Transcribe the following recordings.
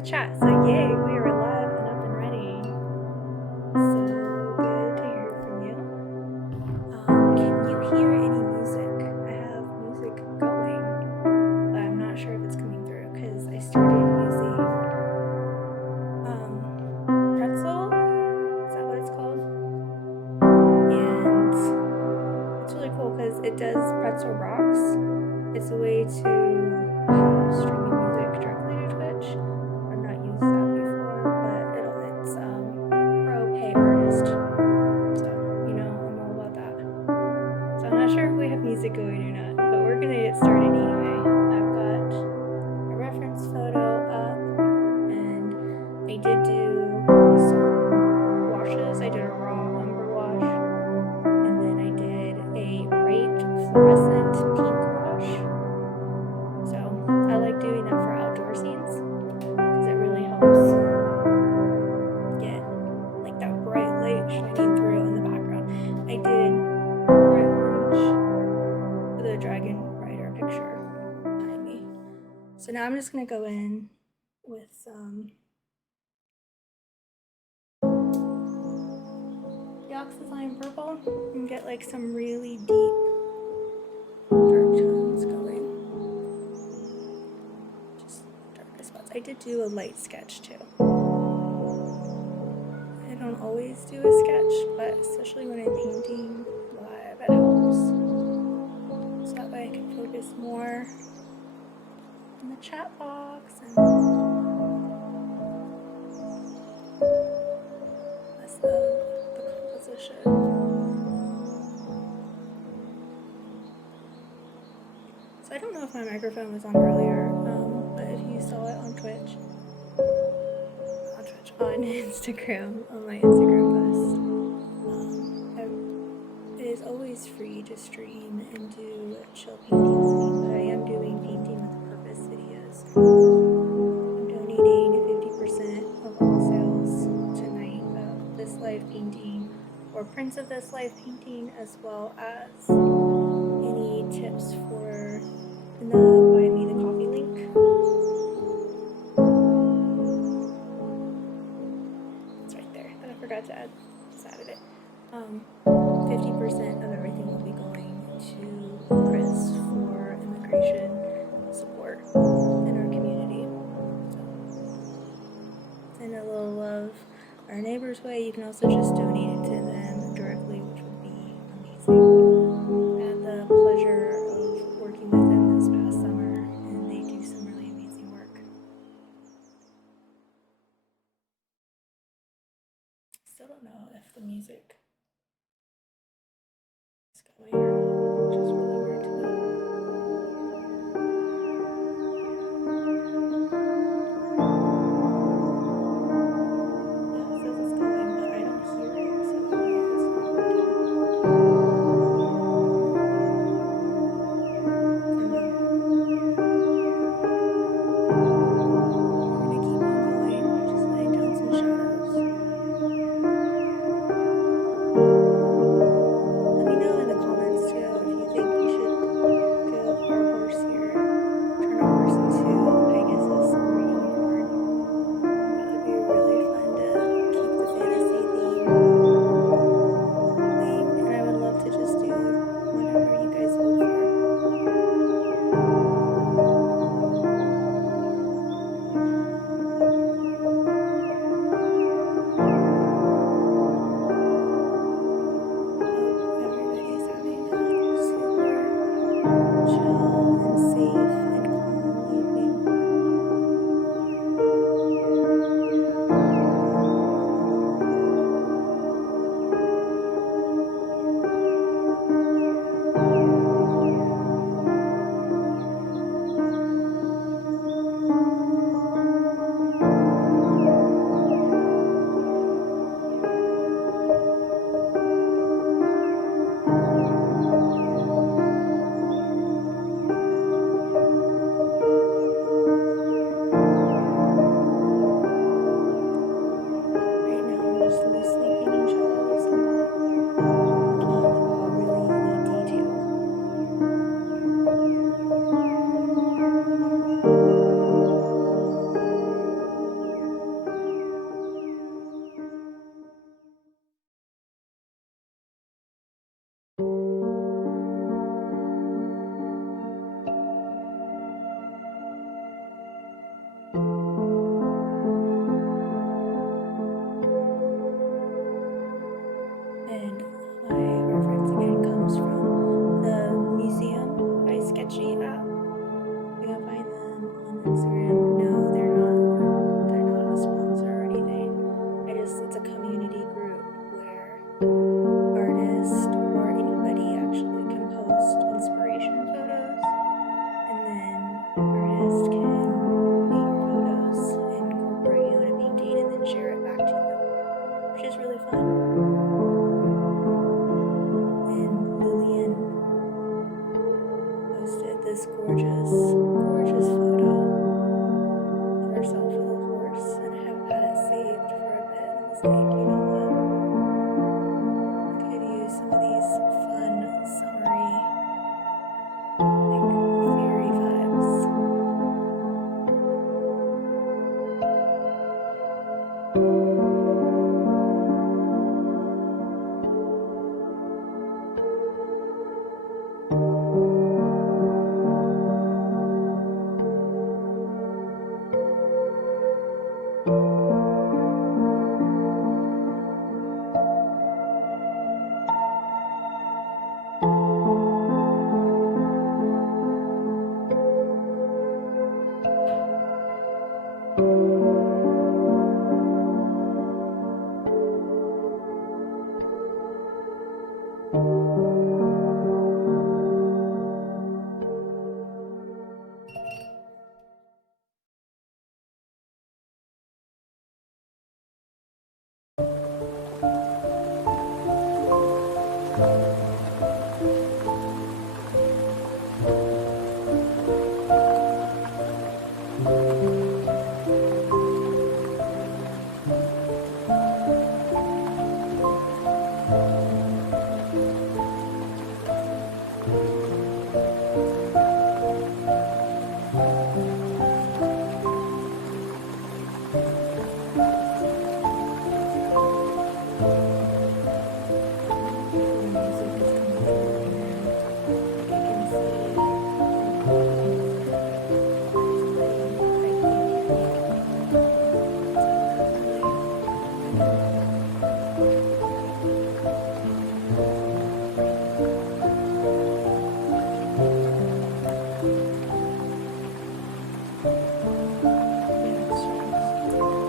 the chat. So yay, we are live and up and ready. So good to hear from you. Can you hear any music? I have music going, but I'm not sure if it's coming through because I started using Pretzel. Is that what it's called? And it's really cool because it does Pretzel Rocks. It's a way to streaming music directly to Twitch. I've not used that before, but it's pro pay artist. So, I'm all about that. So I'm not sure if we have music going or not, but we're gonna get started anyway. I've got a reference photo up, and I did do some washes. I did a raw umber wash, and then I did a bright fluorescent pink wash. So I like doing that for outdoor scenes because it really helps get like that bright light shining through in the background. I did bright orange for the dragon rider picture behind me. So now I'm just gonna go in with some Deoxazine purple and get like some really deep dark tones going. Just darker spots. I did do a light sketch too. I don't always do a sketch, but especially when I'm painting live, it helps. So that way I can focus more in the chat box and less of the composition. So I don't know if my microphone was on earlier, but if you saw it on Twitch, on Instagram, on my Instagram post, it is always free to stream and do chill painting with me, but I am doing painting with purpose videos. I'm donating 50% of all sales tonight of this live painting or prints of this live painting, as well as any tips for in the Buy Me the Coffee link. It's right there. That I forgot to add. Just added it. 50% of everything will be going to Chris for immigration support in our community. So send a little love our neighbors' way. You can also just donate it to them directly, which would be amazing. I had the pleasure of working with them this past summer, and they do some really amazing work. Still don't know if the music is going or just really weird to me. Yeah, it says it's going, but I don't hear it, so I don't know if it's not working. We're gonna keep on going, just laying down some shadows. Yeah, it's strange.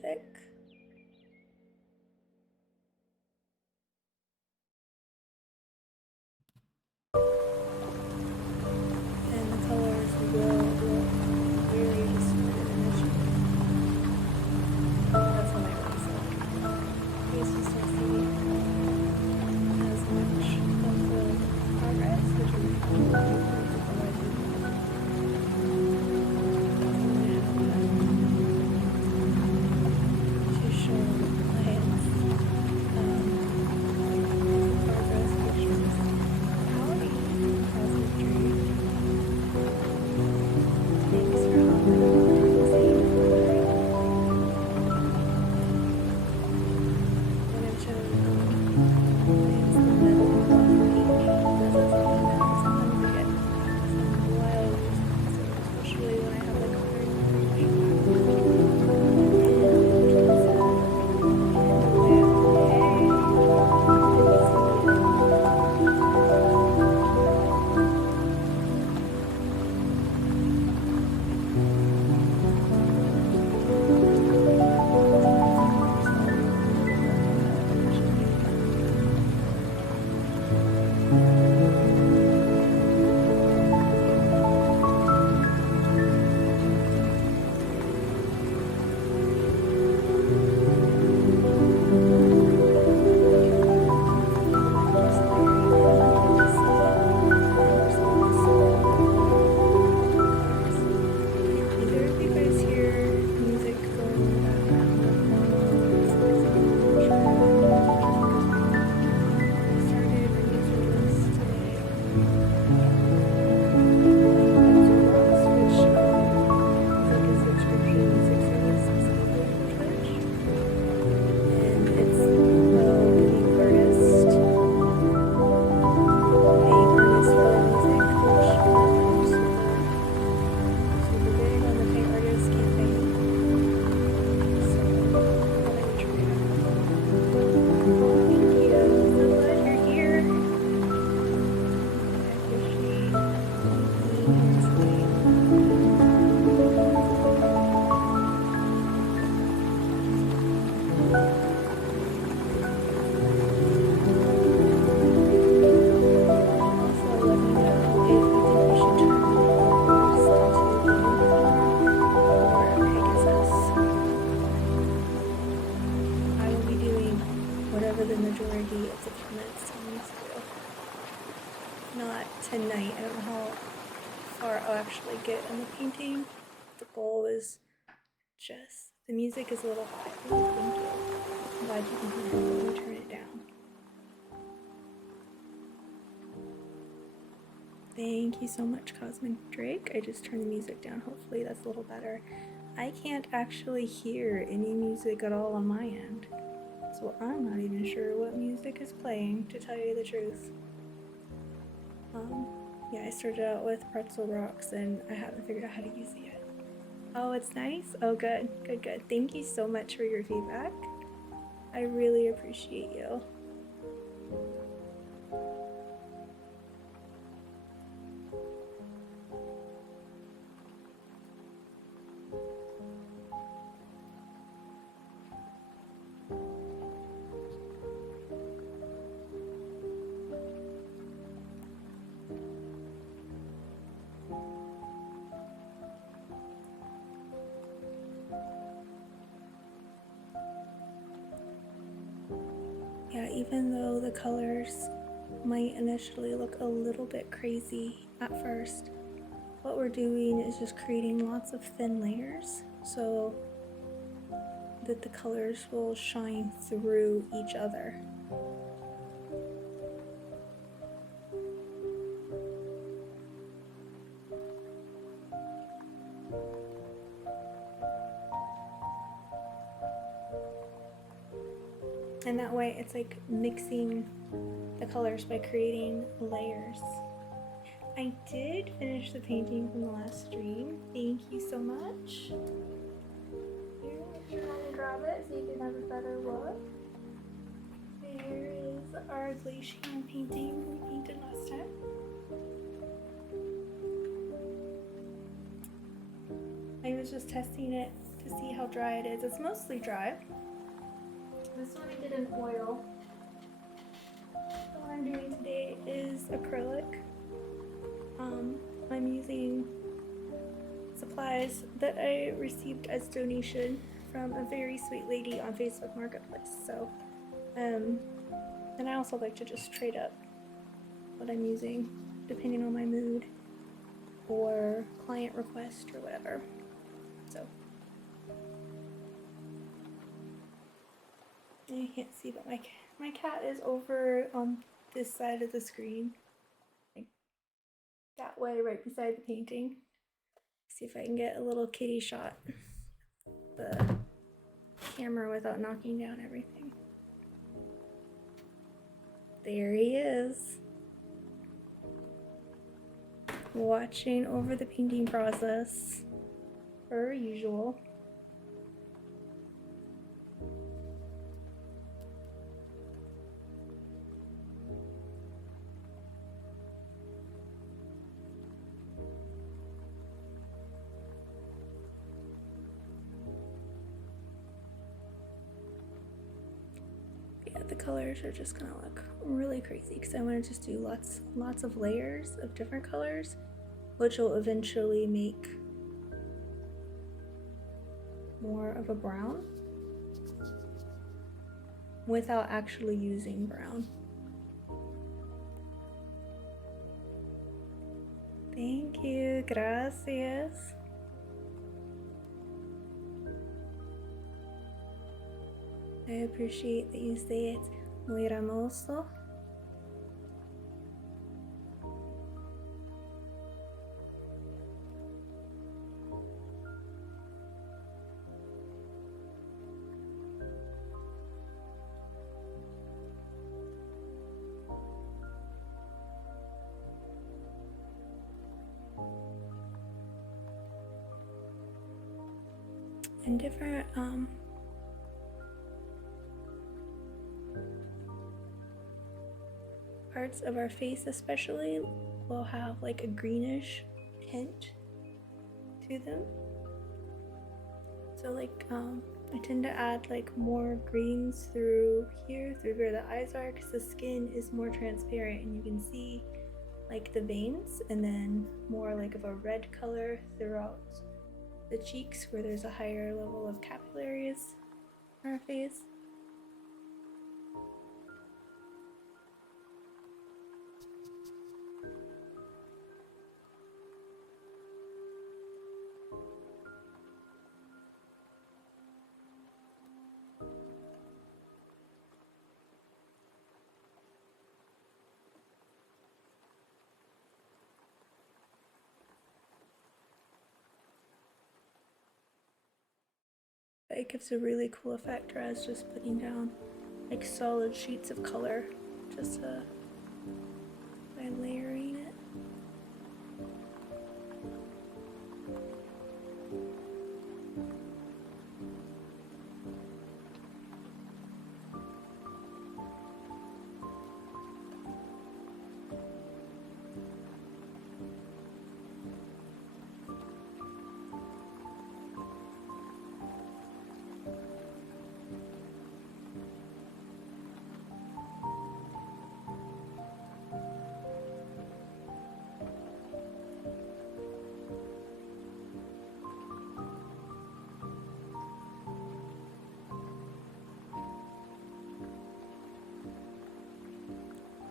thick. And the colors will look very distorted initially. That's what I always like. These just don't see as much of the progress, which is probably to show clients progress pictures. Howdy, Cosmic Drake. Thanks for hopping on and saying hi. When it shows clients the metal off the page, does it something that sometimes I get some wild responses, especially when I have like a very much Either of you guys hear music going in the background? I started a new service today. Which is like a subscription music service specifically for Twitch. And it's giving artists, paying artists for their music, which I'm super big on the pay artist campaign. So I thought I would try it out. Thank you. So glad you're here. I appreciate you being here today. Also, let me know if you think we should turn the colors into the unicorn or Pegasus. I will be doing whatever the majority of the comments tell me to do. Not tonight. I don't know how far I'll actually get in the painting. The goal is just the music is a little high. Ooh, thank you. I'm glad you can hear it. Let me turn it down. Thank you so much, Cosmic Drake. I just turned the music down. Hopefully that's a little better. I can't actually hear any music at all on my end. So I'm not even sure what music is playing, to tell you the truth. Yeah, I started out with Pretzel Rocks and I haven't figured out how to use it yet. Oh, it's nice? Oh, good, good, good. Thank you so much for your feedback. I really appreciate you. Yeah, even though the colors might initially look a little bit crazy at first, what we're doing is just creating lots of thin layers so that the colors will shine through each other. And that way it's like mixing the colors by creating layers. I did finish the painting from the last stream. Thank you so much. Here, if you want to grab it so you can have a better look. There is our glacier painting we painted last time. I was just testing it to see how dry it is. It's mostly dry. This one I did in oil. So what I'm doing today is acrylic. I'm using supplies that I received as donation from a very sweet lady on Facebook Marketplace. So, and I also like to just trade up what I'm using depending on my mood or client request or whatever. So, you can't see, but my cat is over on this side of the screen, like that way, right beside the painting. See if I can get a little kitty shot of the camera without knocking down everything. There he is, watching over the painting process, per usual. Yeah, the colors are just gonna look really crazy because I want to just do lots of layers of different colors, which will eventually make more of a brown without actually using brown. Thank you, gracias. I appreciate that you say it muy hermoso. And different parts of our face especially will have like a greenish hint to them. So like I tend to add like more greens through here, through where the eyes are, because the skin is more transparent and you can see like the veins, and then more like of a red color throughout the cheeks where there's a higher level of capillaries in our face. It gives a really cool effect, whereas just putting down like solid sheets of color just by layering it.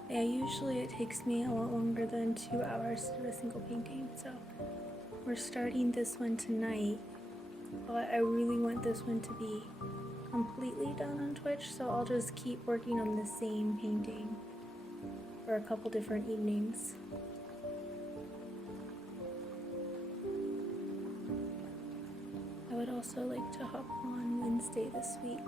Yeah, usually it takes me a lot longer than 2 hours to do a single painting, so we're starting this one tonight, but I really want this one to be completely done on Twitch, so I'll just keep working on the same painting for a couple different evenings. I would also like to hop on Wednesday this week.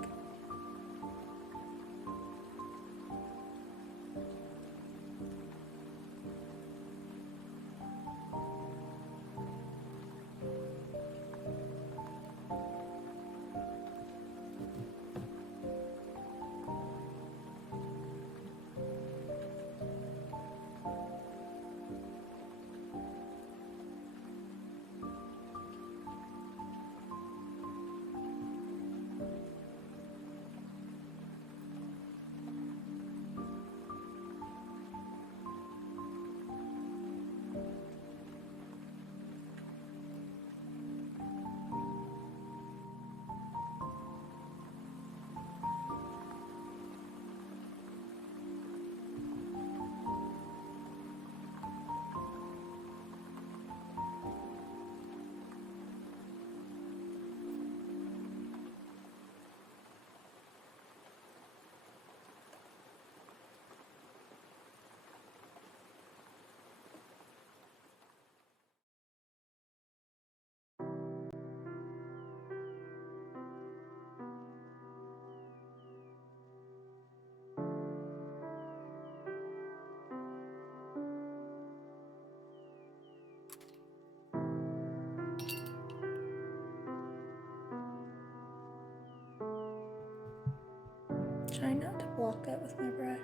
Just try not to block it with my brush.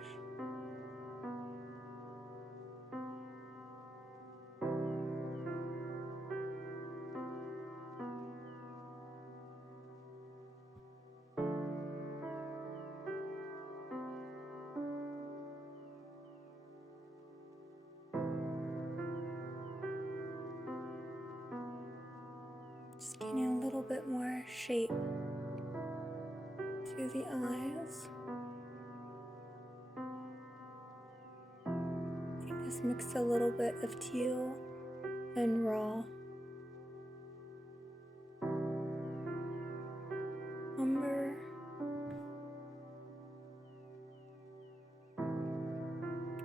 Just getting a little bit more shape to the eyes. I just mixed a little bit of teal and raw umber.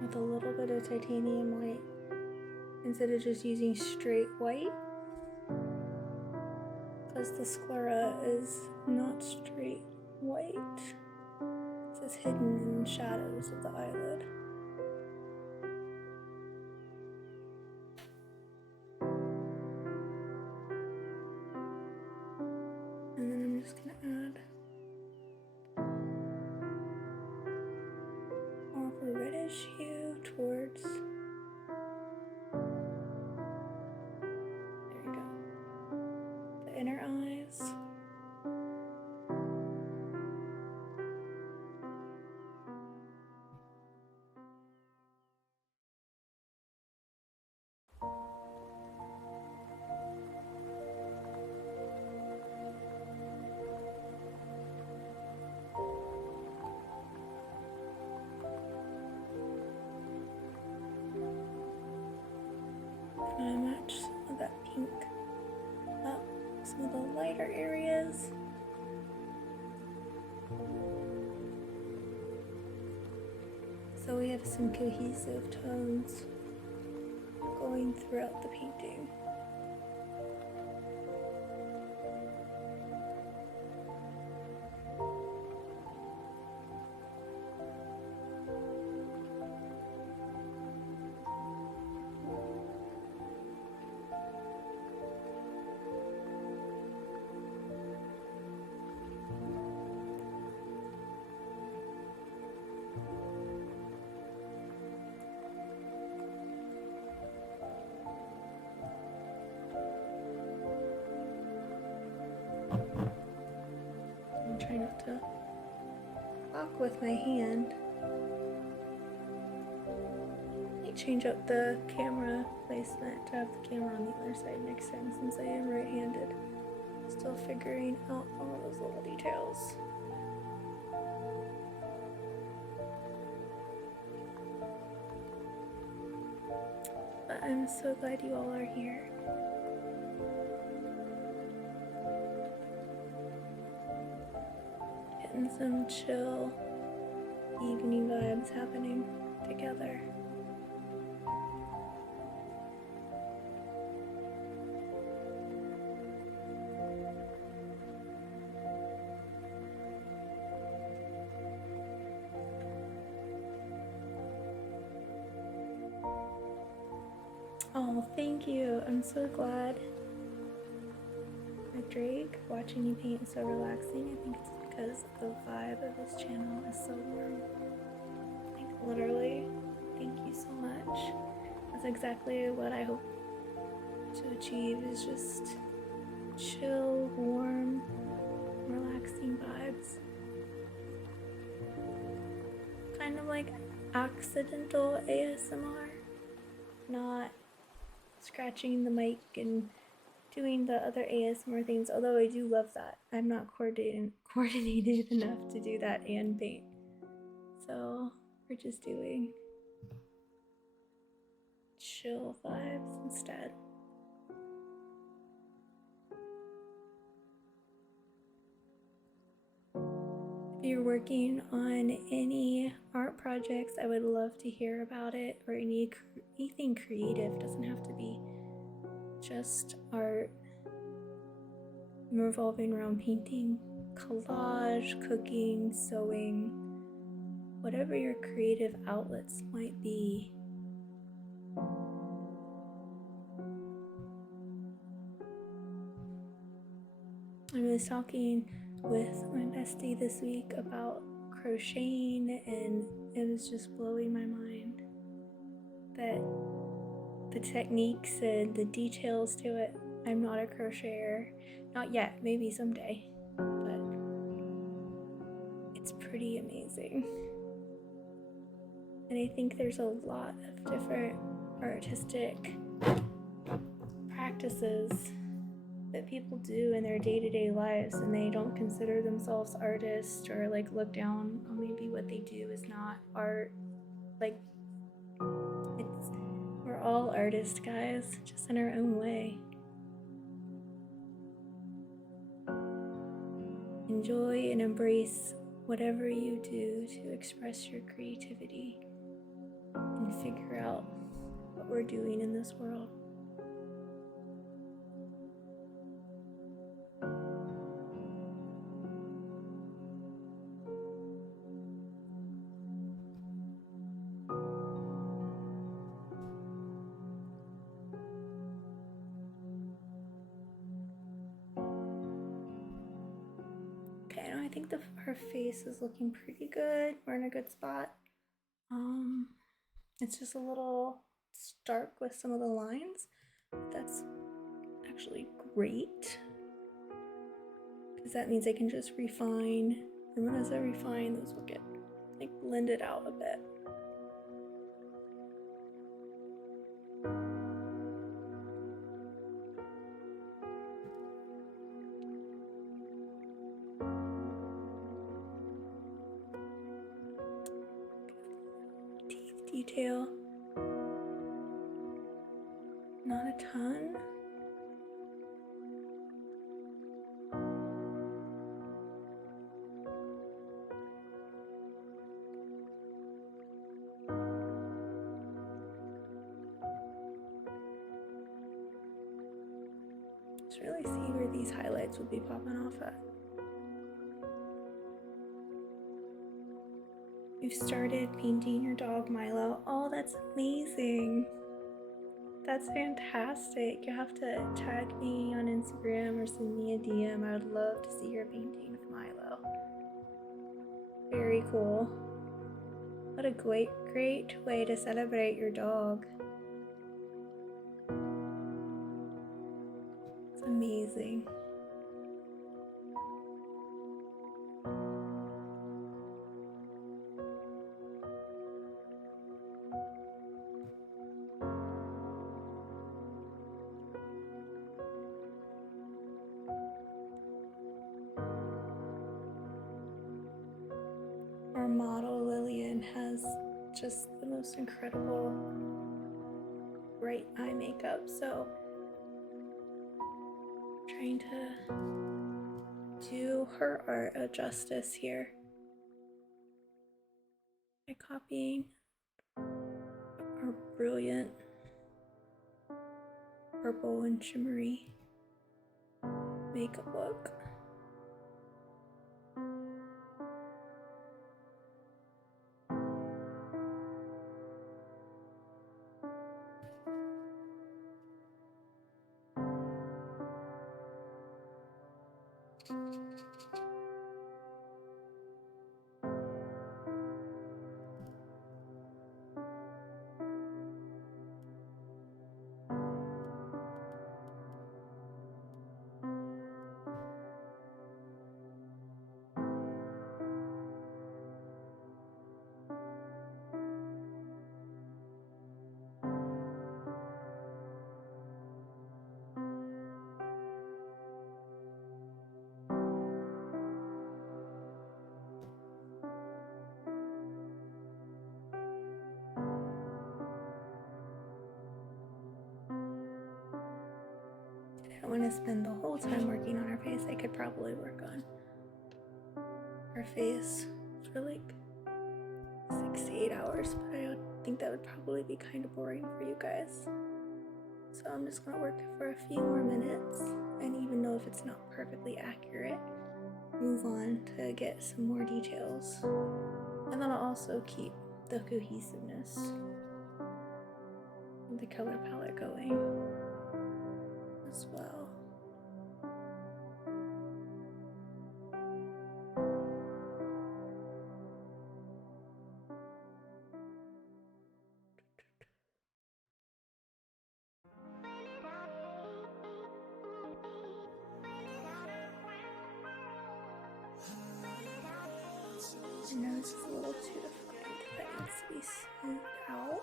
With a little bit of titanium white instead of just using straight white, because the sclera is not straight white. It's just hidden in the shadows of the eyelid. And then I'm just going to add more of a reddish hue towards, there we go, the inner eyes. And I match some of that pink up, some of the lighter areas. So we have some cohesive tones going throughout the painting. I'm trying not to block with my hand. I change up the camera placement to have the camera on the other side next time since I am right-handed. Still figuring out all those little details. But I'm so glad you all are here. Getting some chill evening vibes happening together. Oh, thank you. I'm so glad. Like Drake, watching you paint is so relaxing. I think it's because the vibe of this channel is so warm. Like literally, thank you so much. That's exactly what I hope to achieve, is just chill, warm, relaxing vibes. Kind of like accidental ASMR, not scratching the mic and doing the other ASMR things, although I do love that. I'm not coordinated enough to do that and paint. So we're just doing chill vibes instead. If you're working on any art projects, I would love to hear about it, or anything creative. Doesn't have to be just art revolving around painting, collage, cooking, sewing, whatever your creative outlets might be. I was talking with my bestie this week about crocheting, and it was just blowing my mind that the techniques and the details to it. I'm not a crocheter, not yet, maybe someday, but it's pretty amazing. And I think there's a lot of different artistic practices that people do in their day-to-day lives, and they don't consider themselves artists or like look down on maybe what they do is not art. Like, we're all artists, guys, just in our own way. Enjoy and embrace whatever you do to express your creativity and figure out what we're doing in this world. Okay, I think her face is looking pretty good. We're in a good spot. It's just a little stark with some of the lines. That's actually great, because that means I can just refine, and as I refine, those will get like blended out a bit. Teeth detail, not a ton. Just really see where these highlights will be popping off at. You've started painting your dog Milo. Oh, that's amazing. That's fantastic. You have to tag me on Instagram or send me a DM. I would love to see your painting of Milo. Very cool. What a great way to celebrate your dog. It's amazing. Our model Lillian has just the most incredible bright eye makeup, so I'm trying to do her art a justice here by copying our brilliant purple and shimmery makeup look. I don't want to spend the whole time working on her face. I could probably work on her face for like 6 to 8 hours, but I would think that would probably be kind of boring for you guys. So I'm just gonna work for a few more minutes, and even though if it's not perfectly accurate, move on to get some more details. And then I'll also keep the cohesiveness and the color palette going as well. Her nose is a little too defined. That needs to be smoothed out.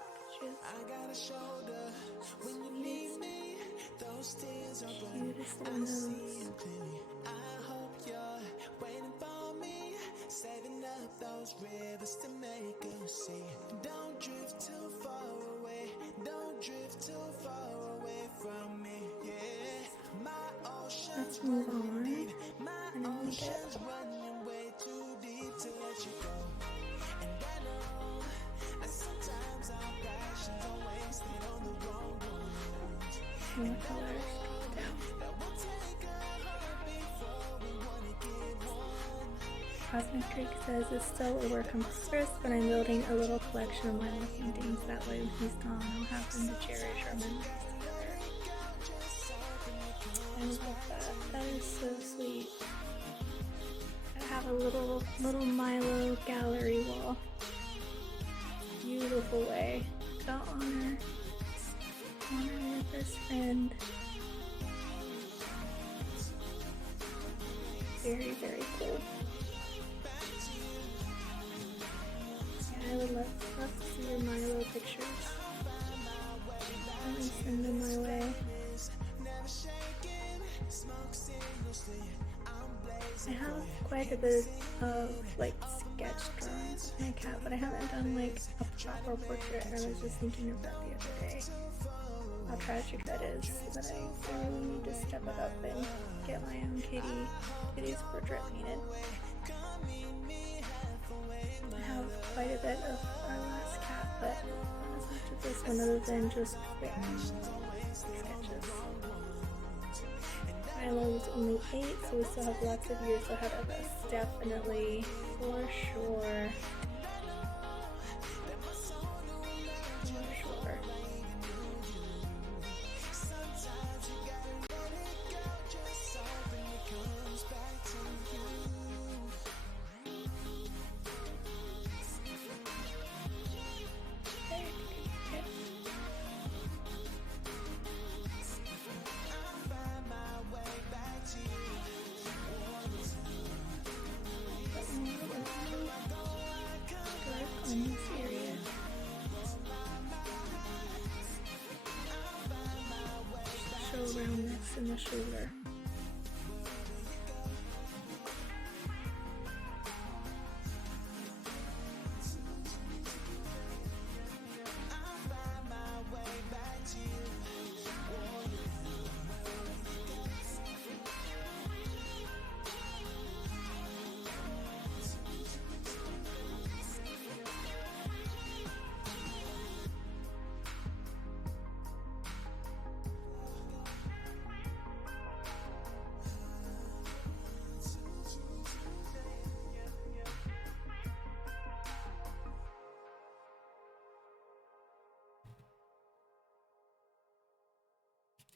Just cutest little nose. Saving up those rivers to make them see. Don't drift too far away. Don't drift too far away from me. Yeah, my ocean's Let's move on. deep. My And then we ocean's get running way too deep to let you go. And I know that sometimes our passions are wasted on the wrong ones. more colors down. That will take a heart before we wanna give one. Cosmic Drake says it's still a work in progress, but I'm building a little collection of Milo paintings. That way when he's gone, I'll have them to cherish our memories together. I love that. That is so sweet. I have a little Milo gallery wall. Beautiful way to honor my best friend. Very, very cool. I would love to see your Milo pictures. Let me send them my way. I have quite a bit of like sketch drawings of my cat, but I haven't done like a proper portrait. I was just thinking of that the other day. How tragic that is, that I really need to step it up and get my own kitty's portrait painted. I have quite a bit of our last cat, but not as much of this one other than just quick sketches. Milo is only 8, so we still have lots of years ahead of us. Definitely, for sure. For sure. In this area. Show roundness in the shoulder.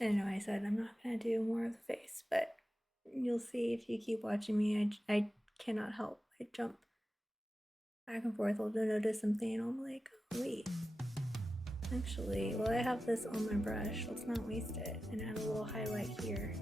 I know I said I'm not going to do more of the face, but you'll see if you keep watching me. I cannot help. I jump back and forth. I'll notice something and I'm like, oh, wait. Actually, well, I have this on my brush. Let's not waste it and add a little highlight here.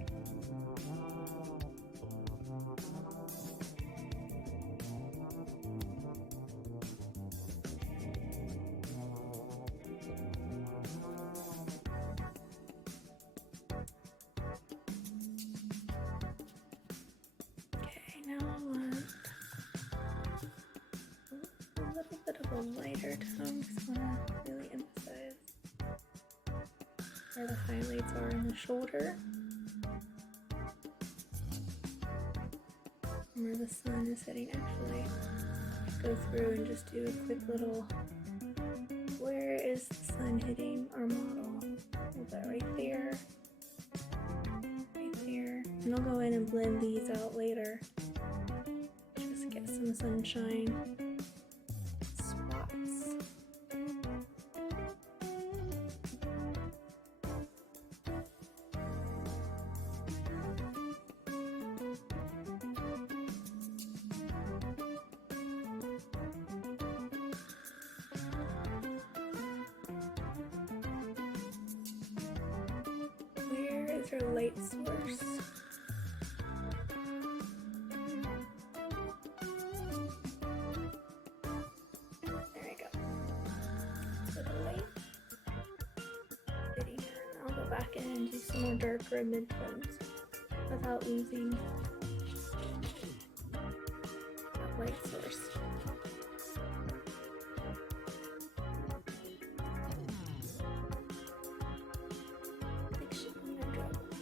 A lighter tone because I want to really emphasize where the highlights are in the shoulder, where the sun is hitting. Actually, go through and just do a quick little, where is the sun hitting our model? Hold that right there, and I'll go in and blend these out later. Just get some sunshine. Your light source. back in and do some more darker midtones without losing that light source.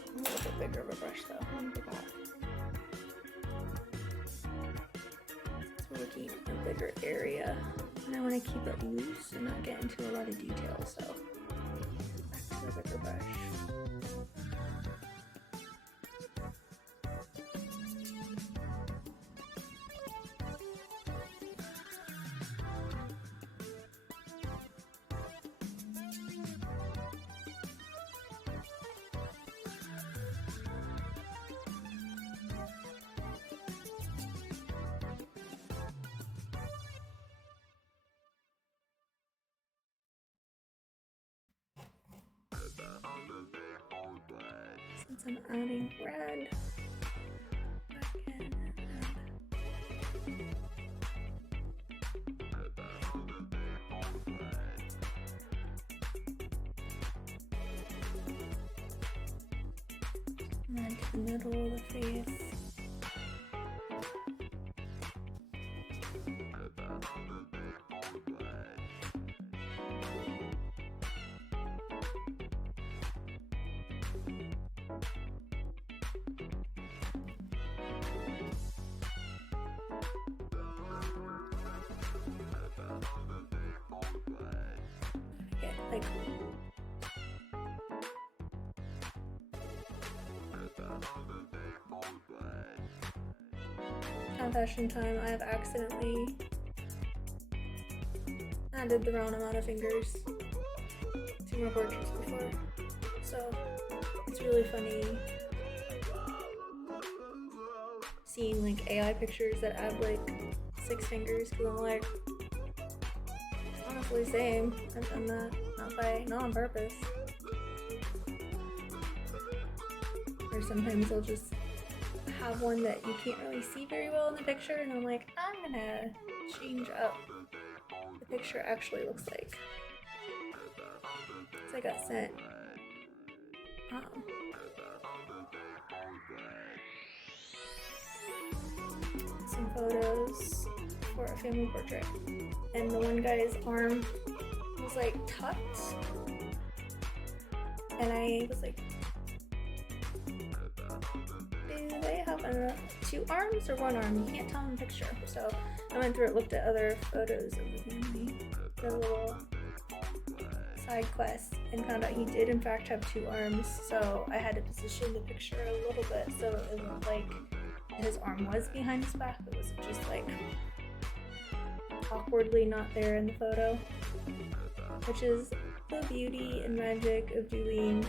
A little bit bigger of a brush though. Let me go back. So we're looking at a bigger area, and I want to keep it loose and not get into a lot of detail. So back to a bigger brush. Since I'm adding red back in and red to the middle of the face. Like confession time, I have accidentally added the wrong amount of fingers to my portraits before, so it's really funny seeing like AI pictures that add like 6 fingers, because I'm like, honestly same. I've done that, not on purpose. Or sometimes I'll just have one that you can't really see very well in the picture, and I'm like, I'm gonna change up what the picture actually looks like. So I got sent some photos for a family portrait, and the one guy's arm was like tucked, and I was like, do they have 2 arms or 1 arm? You can't tell in the picture. So I went through it, looked at other photos of the family, the little side quest, and found out he did in fact have 2 arms. So I had to position the picture a little bit so it looked like his arm was behind his back. It wasn't just like awkwardly not there in the photo, which is the beauty and magic of doing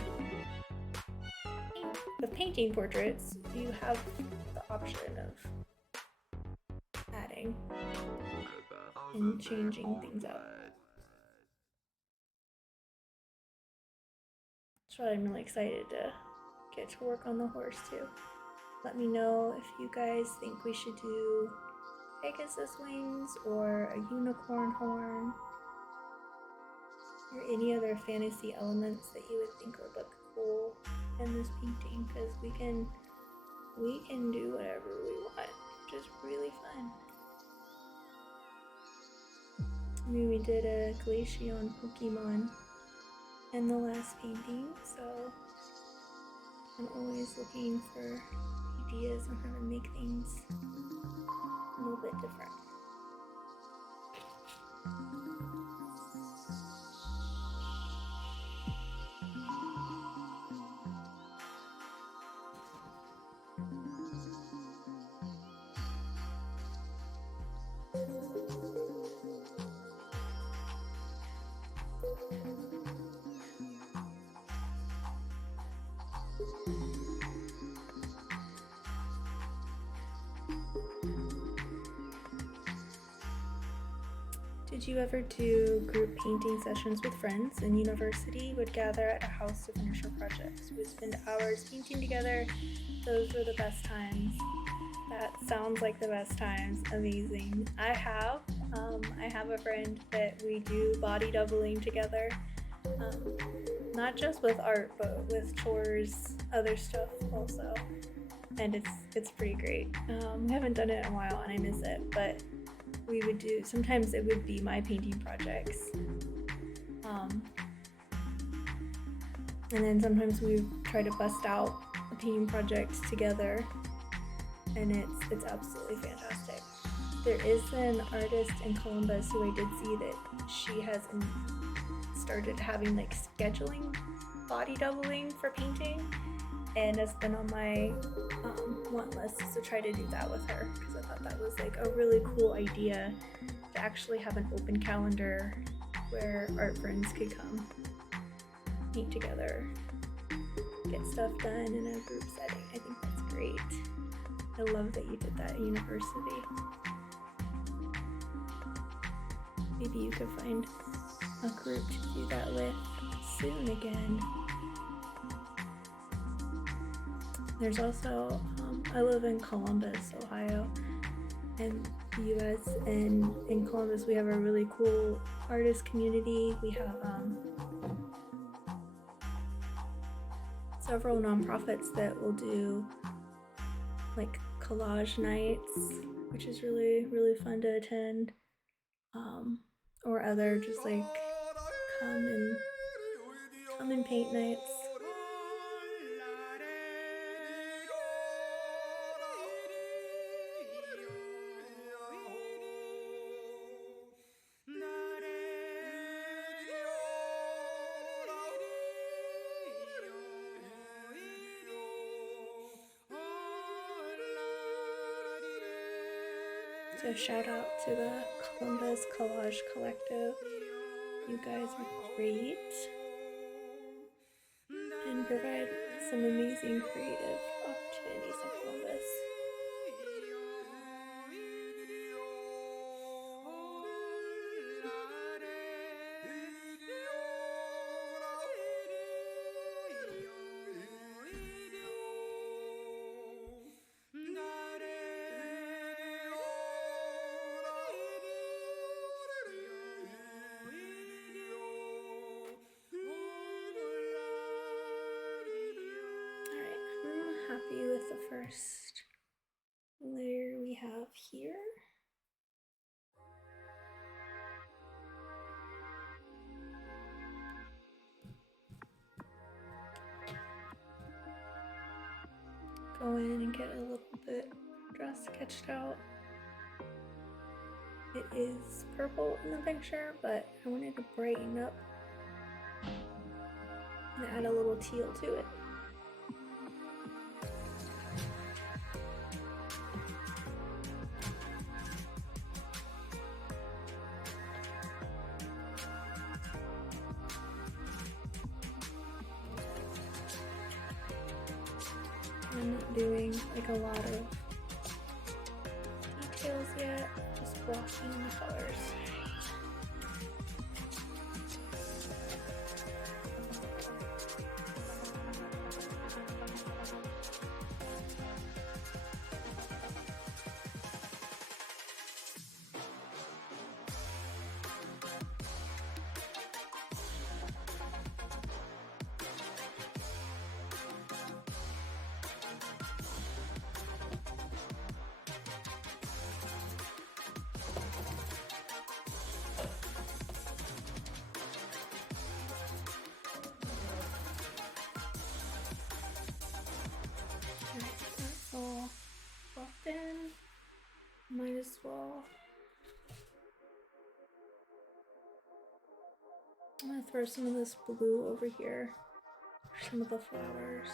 painting portraits. You have the option of adding and changing things up. So I'm really excited to get to work on the horse too. Let me know if you guys think we should do Pegasus wings or a unicorn horn, or any other fantasy elements that you would think would look cool in this painting, because we can do whatever we want, which is really fun. I mean, we did a Glaceon Pokemon in the last painting, so I'm always looking for ideas on how to make things a little bit different. Did you ever do group painting sessions with friends in university? Would gather at a house to finish our projects. We would spend hours painting together. Those were the best times. That sounds like the best times. Amazing. I have a friend that we do body doubling together. not just with art, but with chores, other stuff also. And it's pretty great. We haven't done it in a while, and I miss it. But we would do. Sometimes it would be my painting projects, and then sometimes we try to bust out a painting project together, and it's absolutely fantastic. There is an artist in Columbus who I did see that she has started having like scheduling body doubling for painting, and it's been on my want list to try to do that with her, because I thought that was like a really cool idea to actually have an open calendar where art friends could come paint together, get stuff done in a group setting. I think that's great. I love that you did that at university. Maybe you could find a group to do that with soon again. There's also, I live in Columbus, Ohio, and the US, and in Columbus we have a really cool artist community. We have several nonprofits that will do like collage nights, which is really, really fun to attend, or other just like come and paint nights. So shout out to the Columbus Collage Collective. You guys are great and provide some amazing creative opportunities in Columbus. Happy with the first layer we have here. Go in and get a little bit dress sketched out. It is purple in the picture, but I wanted to brighten up and add a little teal to it. I'm not doing like a lot of details yet, just blocking the colors. That's all buffed in. Might as well. I'm gonna throw some of this blue over here for some of the flowers.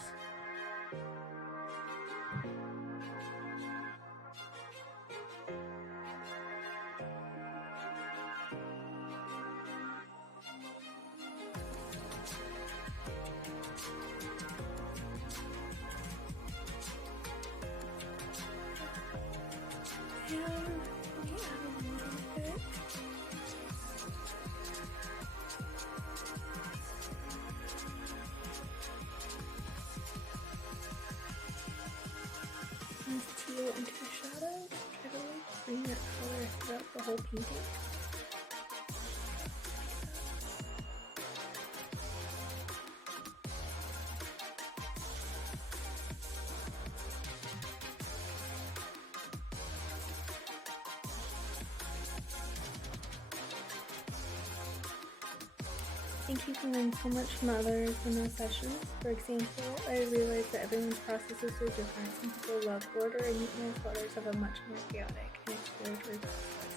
think you can learn so much from others in those sessions. For example, I realized that everyone's process is so different. Some people love order and neatness, while others have a much more chaotic and exploratory process.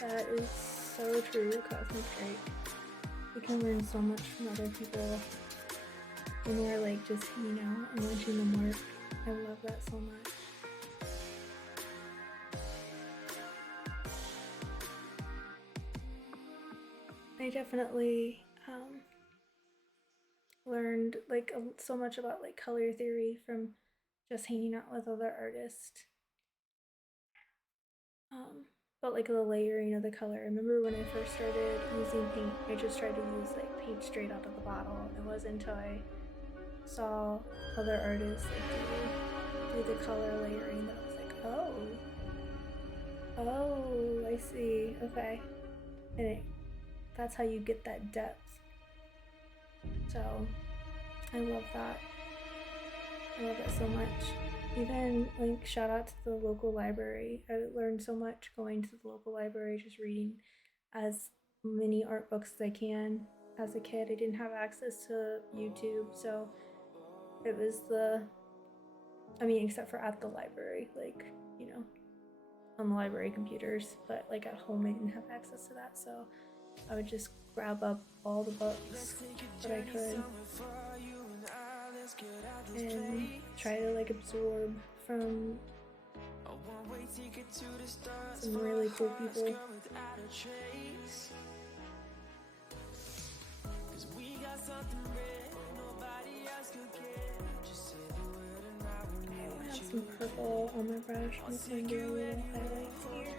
That is so true, Cosmic Drake. You can learn so much from other people when we're like just hanging out and watching them work. I love that so much. I definitely learned like so much about like color theory from just hanging out with other artists. But like the layering of the color. I remember when I first started using paint, I just tried to use like paint straight out of the bottle. It wasn't until I saw other artists like do the color layering that I was like, oh, I see. Okay, and that's how you get that depth. So I love that. I love that so much. Even like shout out to the local library. I learned so much going to the local library, just reading as many art books as I can. As a kid, I didn't have access to YouTube, so it was except for at the library, like, you know, on the library computers, but like at home I didn't have access to that, so I would just grab up all the books that I could and try to like absorb from some really cool people. I have some purple on my brush. I'm just gonna do a little highlights here.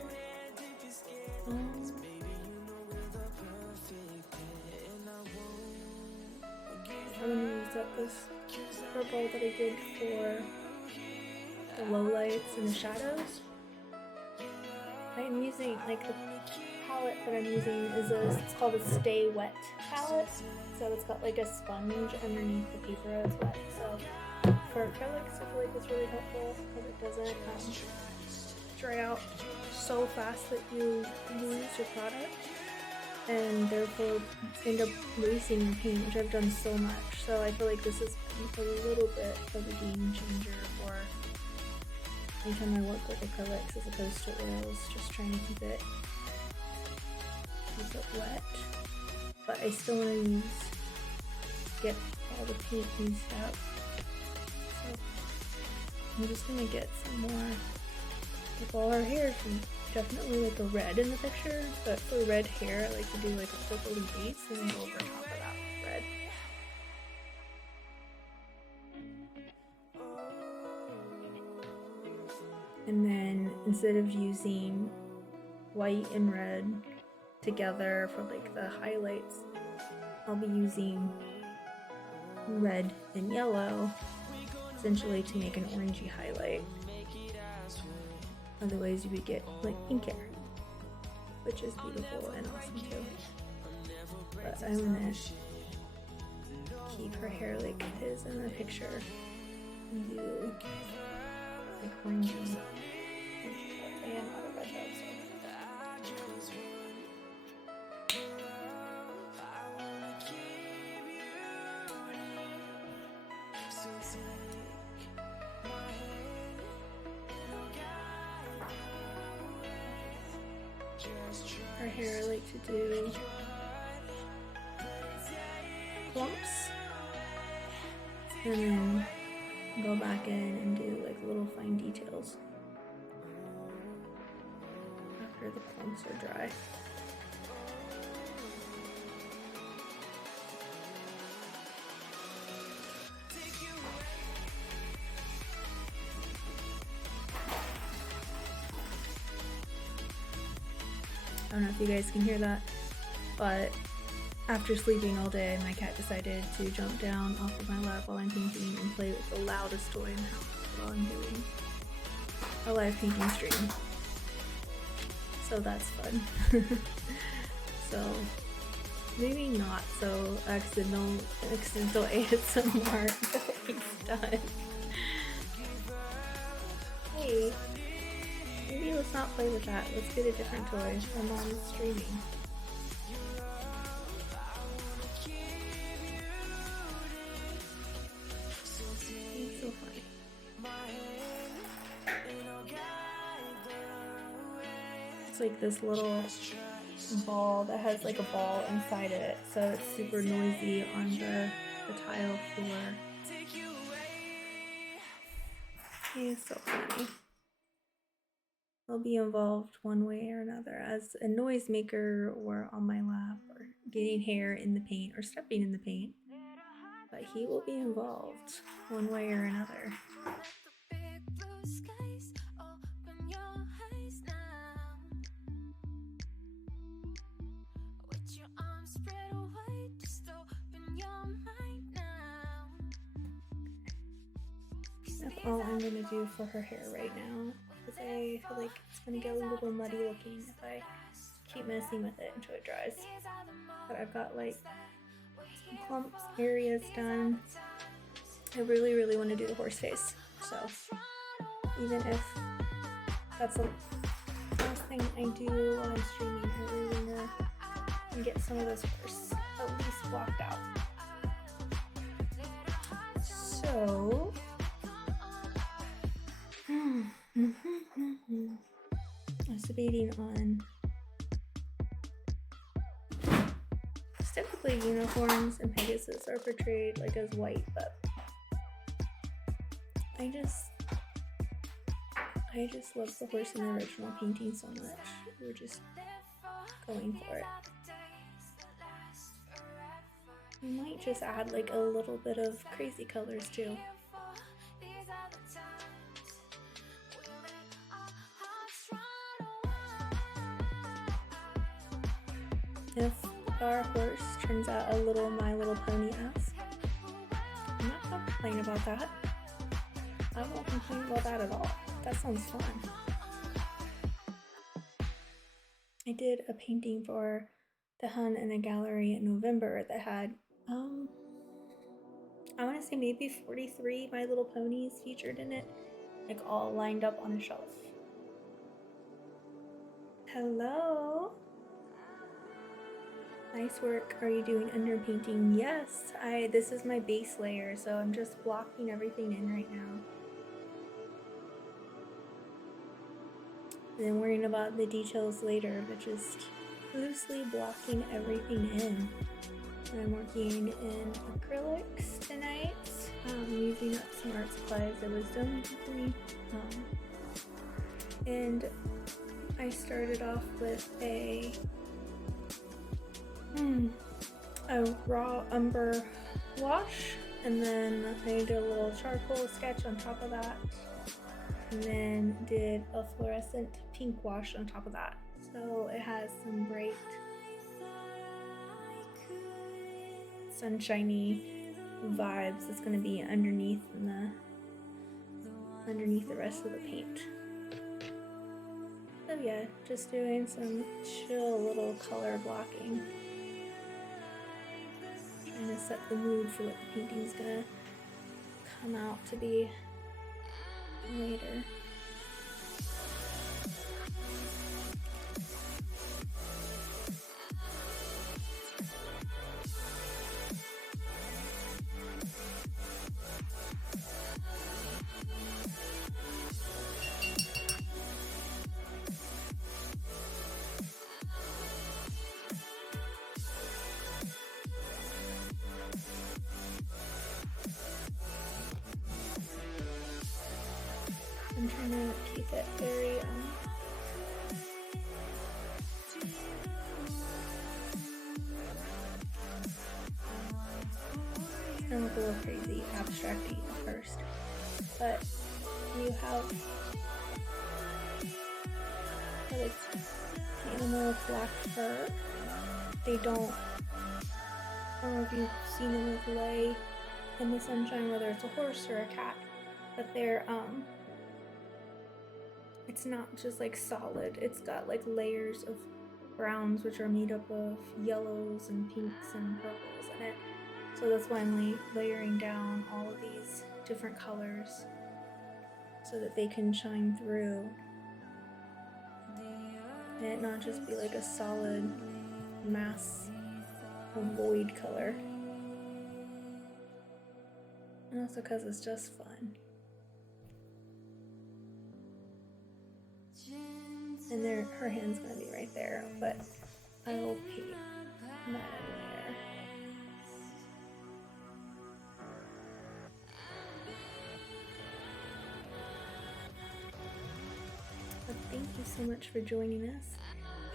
I'm gonna use up this purple that I did for the lowlights and the shadows. I'm using like the palette that I'm using is it's called a Stay Wet palette. So it's got like a sponge underneath the paper as wet. So for acrylics, I feel like it's really helpful because it doesn't dry out so fast that you lose your product and therefore end up wasting your paint, which I've done so much. So I feel like this is a little bit of a game changer for anytime I work with acrylics as opposed to oils, just trying to keep it wet. But I still want to get all the paint used up. So I'm just gonna get some more with all our hair. Definitely like a red in the picture, but for red hair I like to do like a purpley base and then go over top of that with red. And then instead of using white and red together for like the highlights, I'll be using red and yellow essentially to make an orangey highlight. Otherwise you would get like pink hair, which is beautiful and awesome too. But I'm gonna keep her hair like it is in the picture and do like orangey. And other red though, her hair I like to do clumps and then go back in and do like little fine details after the clumps are dry. I don't know if you guys can hear that, but after sleeping all day, my cat decided to jump down off of my lap while I'm painting and play with the loudest toy in the house while I'm doing a live painting stream. So that's fun. So maybe not so accidental ASMR until he's done. Hey. Maybe let's not play with that. Let's get a different toy. My mom's streaming. It's like this little ball that has like a ball inside of it, so it's super noisy on the tile floor. He is so funny. I'll be involved one way or another as a noisemaker or on my lap or getting hair in the paint or stepping in the paint. But he will be involved one way or another. That's all I'm gonna do for her hair right now, because I feel like it's gonna get a little muddy looking if I keep messing with it until it dries. But I've got like some clumps areas done. I really want to do the horse face, so even if that's the last thing I do while I'm streaming, I really want to get some of this horse at least blocked out. So I was debating on typically unicorns and Pegasus are portrayed like as white, but I just love the horse in the original painting so much. We're just going for it. We might just add like a little bit of crazy colors too. If our horse turns out a little My Little Pony-esque, I'm not gonna complain about that. I won't complain about that at all. That sounds fun. I did a painting for the Hun in a gallery in November that had, I want to say maybe 43 My Little Ponies featured in it, like all lined up on a shelf. Hello? Nice work. Are you doing underpainting? Yes, this is my base layer, so I'm just blocking everything in right now. And then worrying about the details later, but just loosely blocking everything in. And I'm working in acrylics tonight, using up some art supplies that was donated to me. And I started off with a raw umber wash, and then I did a little charcoal sketch on top of that, and then did a fluorescent pink wash on top of that. So it has some bright sunshiny vibes that's going to be underneath the rest of the paint. So yeah, just doing some chill little color blocking. Trying to set the mood for what the painting's gonna come out to be later. I'm trying to keep it very it's gonna look a little crazy, abstracty at first, but you have like animal with black fur. They don't, I don't know if you've seen them like lay in the sunshine, whether it's a horse or a cat, but they're it's not just like solid, it's got like layers of browns which are made up of yellows and pinks and purples in it. So that's why I'm layering down all of these different colors so that they can shine through and it not just be like a solid mass of void color. And also because it's just fun. And there, her hand's gonna be right there, but I will paint that in there. But thank you so much for joining us.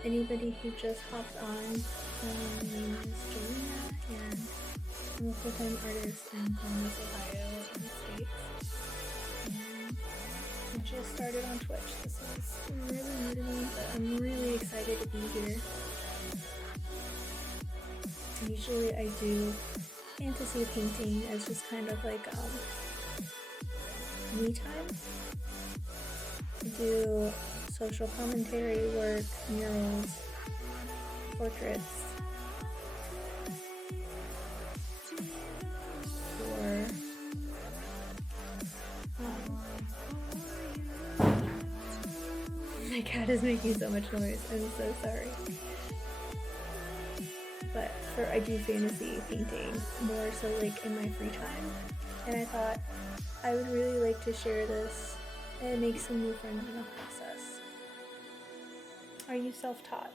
Anybody who just hopped on, my name is Jolena, and I'm a full-time artist in Columbus, Ohio, in the States. And I just started on Twitch. This is really new to me, but I'm really excited to be here. Usually I do fantasy painting as just kind of like me time. I do social commentary work, murals, portraits, or my cat is making so much noise. I'm so sorry. But I do fantasy painting more so like in my free time, and I thought I would really like to share this and make some new friends in the process. Are you self-taught?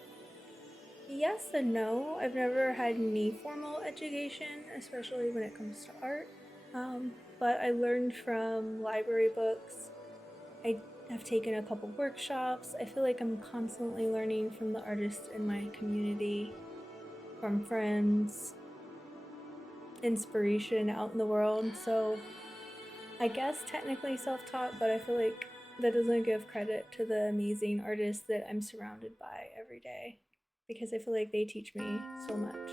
Yes and no. I've never had any formal education, especially when it comes to art. But I learned from library books. I have taken a couple workshops. I feel like I'm constantly learning from the artists in my community, from friends, inspiration out in the world. So I guess technically self-taught, but I feel like that doesn't give credit to the amazing artists that I'm surrounded by every day, because I feel like they teach me so much.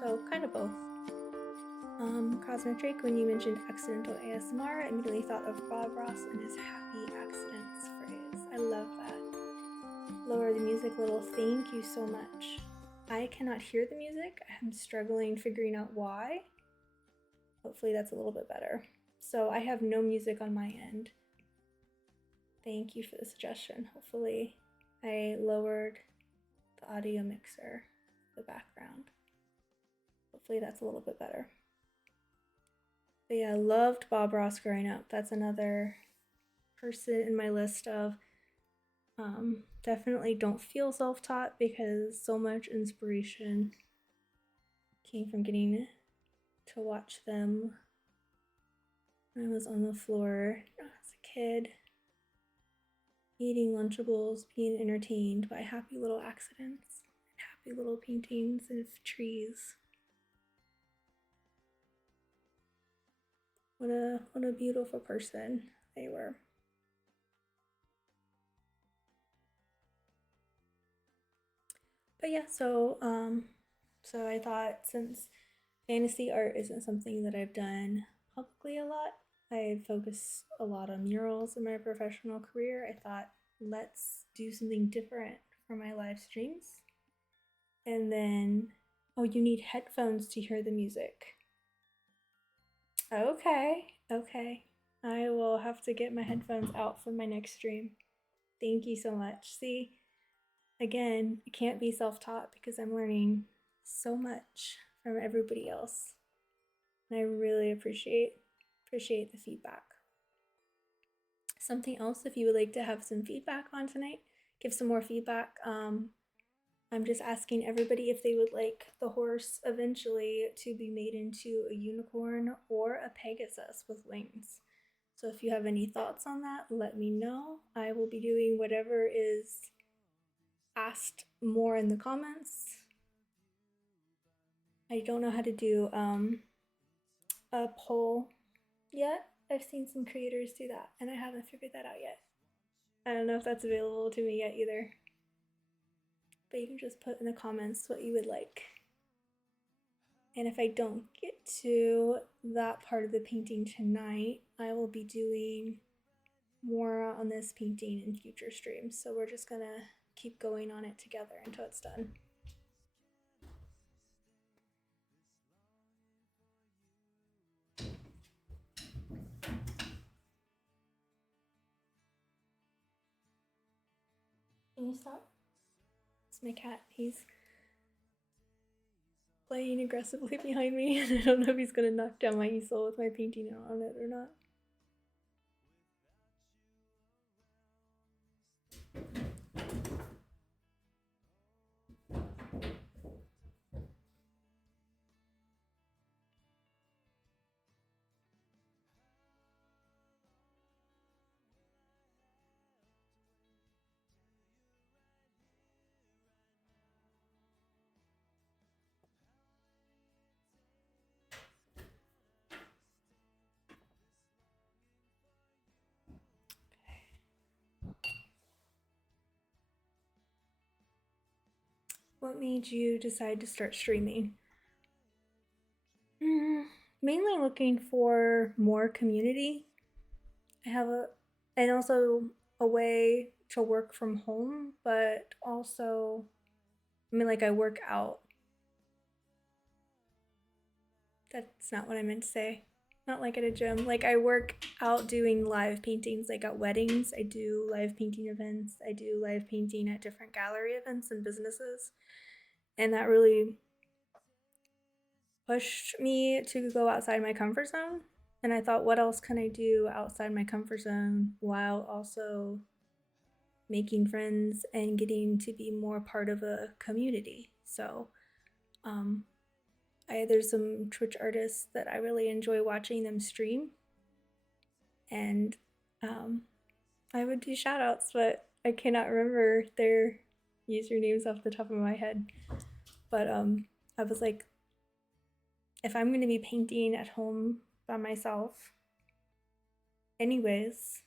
So kind of both. Cosmic Drake, when you mentioned accidental ASMR, I immediately thought of Bob Ross and his happy accidents phrase. I love that. Lower the music little, thank you so much. I cannot hear the music. I'm struggling figuring out why. Hopefully that's a little bit better. So I have no music on my end. Thank you for the suggestion. Hopefully I lowered the audio mixer, the background. Hopefully that's a little bit better. But yeah, I loved Bob Ross growing up. That's another person in my list of definitely don't feel self-taught, because so much inspiration came from getting to watch them when I was on the floor as a kid, eating Lunchables, being entertained by happy little accidents and happy little paintings of trees. What a beautiful person they were. But yeah, so I thought, since fantasy art isn't something that I've done publicly a lot, I focus a lot on murals in my professional career. I thought, let's do something different for my live streams. And then, oh, you need headphones to hear the music. Okay. I will have to get my headphones out for my next stream. Thank you so much. See, again, I can't be self-taught because I'm learning so much from everybody else. And I really appreciate the feedback. Something else, if you would like to have some feedback on tonight, give some more feedback. I'm just asking everybody if they would like the horse eventually to be made into a unicorn or a Pegasus with wings. So if you have any thoughts on that, let me know. I will be doing whatever is asked more in the comments. I don't know how to do a poll yet. I've seen some creators do that, and I haven't figured that out yet. I don't know if that's available to me yet either. But you can just put in the comments what you would like. And if I don't get to that part of the painting tonight, I will be doing more on this painting in future streams. So we're just gonna keep going on it together until it's done. Can you stop? It's my cat. He's playing aggressively behind me, and I don't know if he's gonna knock down my easel with my painting on it or not. what made you decide to start streaming? Mainly looking for more community. I have a, and also a way to work from home, but also, I mean, like I work out. That's not what I meant to say. Not like at a gym. Like I work out doing live paintings, like at weddings. I do live painting events. I do live painting at different gallery events and businesses. And that really pushed me to go outside my comfort zone. And I thought, what else can I do outside my comfort zone while also making friends and getting to be more part of a community? So, um, there's some Twitch artists that I really enjoy watching them stream, and um, I would do shout outs, but I cannot remember their usernames off the top of my head. But I was like, if I'm going to be painting at home by myself, anyways,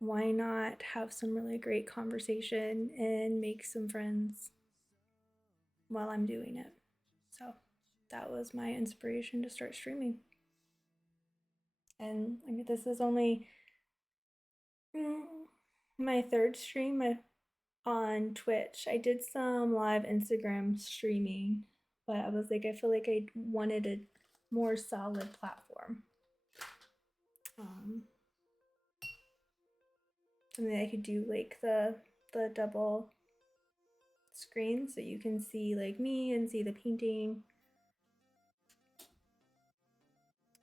why not have some really great conversation and make some friends while I'm doing it? So that was my inspiration to start streaming. And I mean, this is only my third stream on Twitch. I did some live Instagram streaming, but I was like, I feel like I wanted a more solid platform. Something I could do like the double screen so you can see like me and see the painting.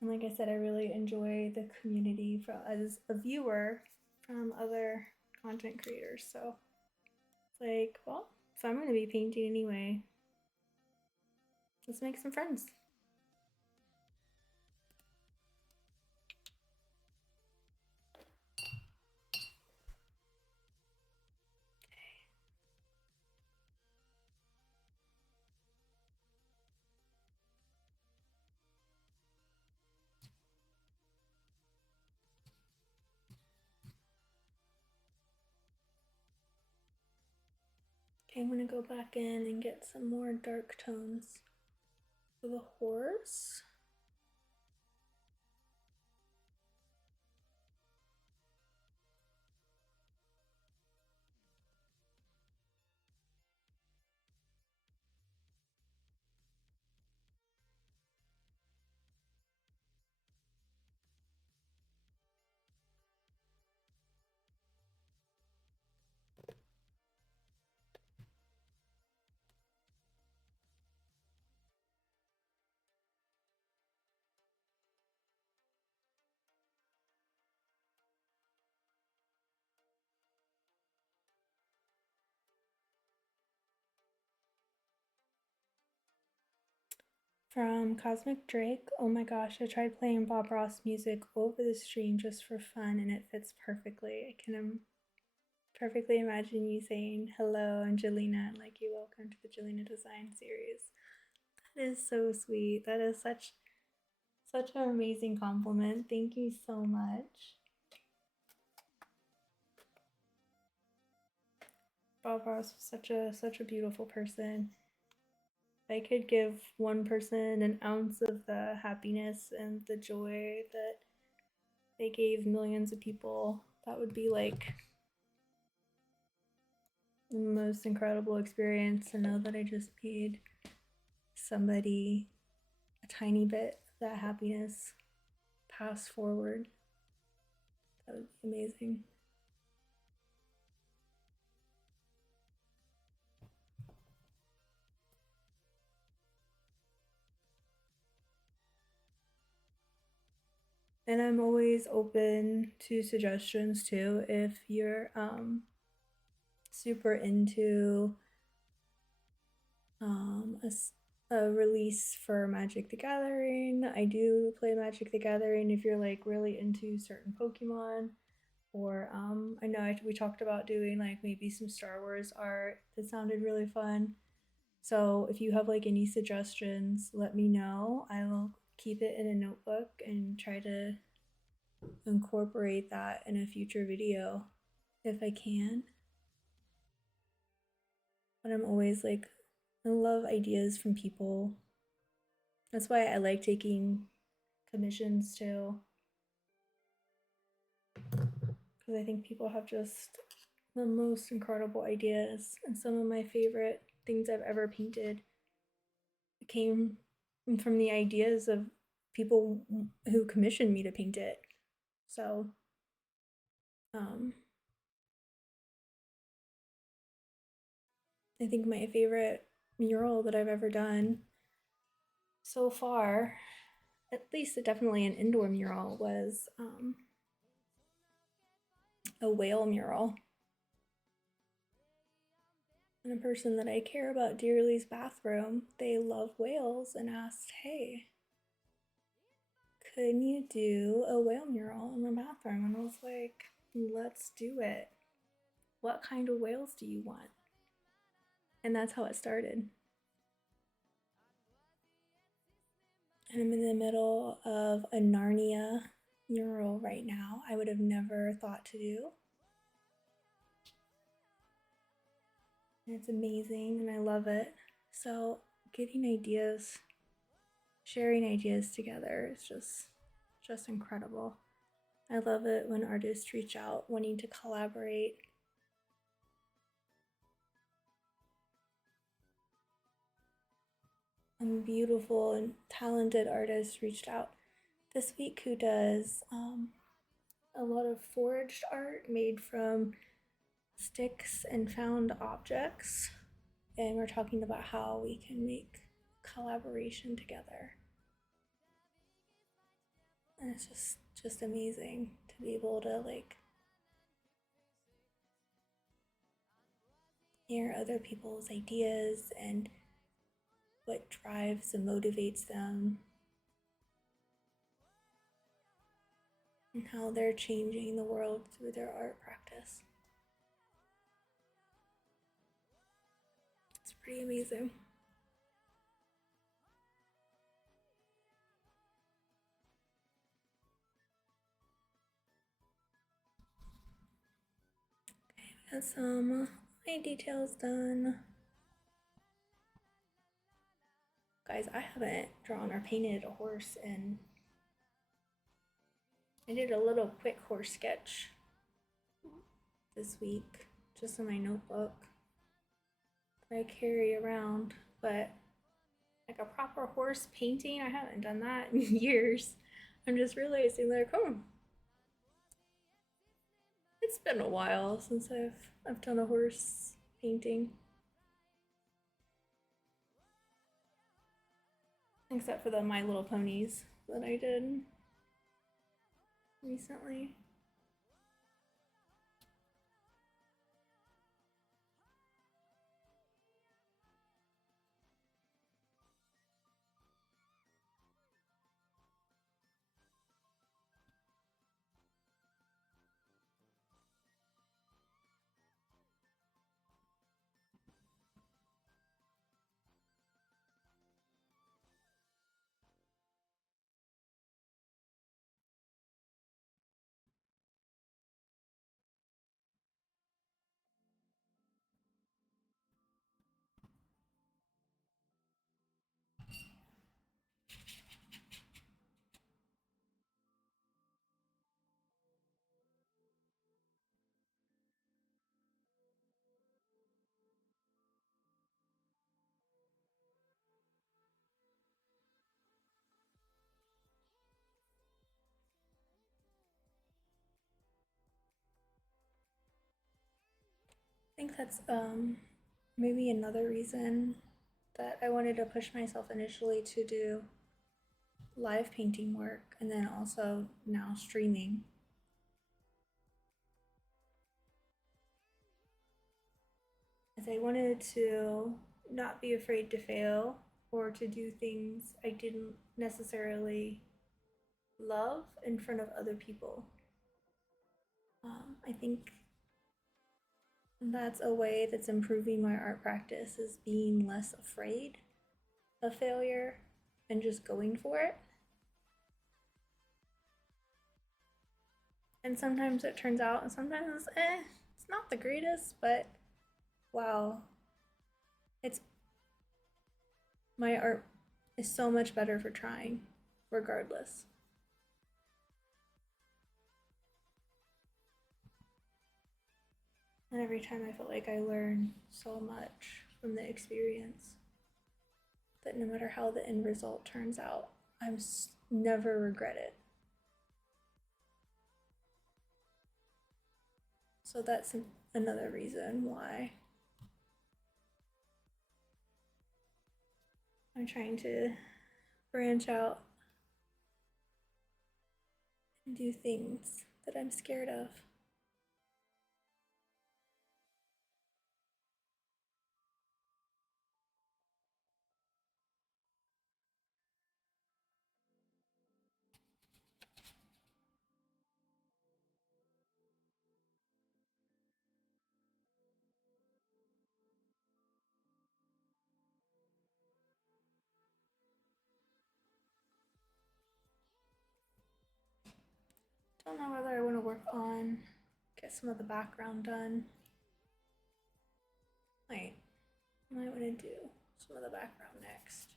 And like I said, I really enjoy the community as a viewer from other content creators. So it's like, well, if I'm going to be painting anyway, let's make some friends. Okay, I'm gonna go back in and get some more dark tones for the horse. From Cosmic Drake, oh my gosh, I tried playing Bob Ross music over the stream just for fun and it fits perfectly. I can perfectly imagine you saying hello, Angelina, and like you welcome to the Jelena Design series. That is so sweet. That is such an amazing compliment. Thank you so much. Bob Ross was such a beautiful person. If I could give one person an ounce of the happiness and the joy that they gave millions of people, that would be like the most incredible experience to know that I just made somebody a tiny bit of that happiness pass forward. That would be amazing. And I'm always open to suggestions too. If you're super into a release for Magic the Gathering, I do play Magic the Gathering. If you're like really into certain Pokemon, or I know we talked about doing like maybe some Star Wars art that sounded really fun. So if you have like any suggestions, let me know. I will keep it in a notebook and try to incorporate that in a future video if I can. But I'm always like I love ideas from people. That's why I like taking commissions too. Because I think people have just the most incredible ideas. And some of my favorite things I've ever painted came from the ideas of people who commissioned me to paint it. So, um, I think my favorite mural that I've ever done so far, at least definitely an indoor mural, was a whale mural. And a person that I care about dearly's bathroom, they love whales and asked, hey, could you do a whale mural in the bathroom? And I was like, let's do it. What kind of whales do you want? And that's how it started. And I'm in the middle of a Narnia mural right now. I would have never thought to do. And it's amazing and I love it. So, getting ideas, sharing ideas together is just incredible. I love it when artists reach out wanting to collaborate. And beautiful and talented artists reached out this week who does a lot of forged art made from sticks and found objects. And we're talking about how we can make collaboration together. And it's just amazing to be able to like hear other people's ideas and what drives and motivates them and how they're changing the world through their art practice. It's pretty amazing. Okay, got some my details done. Guys, I haven't drawn or painted a horse in. I did a little quick horse sketch this week, just in my notebook that I carry around, but like a proper horse painting, I haven't done that in years. I'm just realizing like, oh, it's been a while since I've done a horse painting. Except for the My Little Ponies that I did recently. I think that's maybe another reason that I wanted to push myself initially to do live painting work and then also now streaming. As I wanted to not be afraid to fail or to do things I didn't necessarily love in front of other people. I think that's a way that's improving my art practice is being less afraid of failure and just going for it. And sometimes it turns out, and sometimes, it's not the greatest, but wow, it's my art is so much better for trying, regardless. And every time I feel like I learn so much from the experience that no matter how the end result turns out, I'm never regret it. So that's another reason why I'm trying to branch out and do things that I'm scared of. Don't know whether I want to work on get some of the background done. Might want to do some of the background next.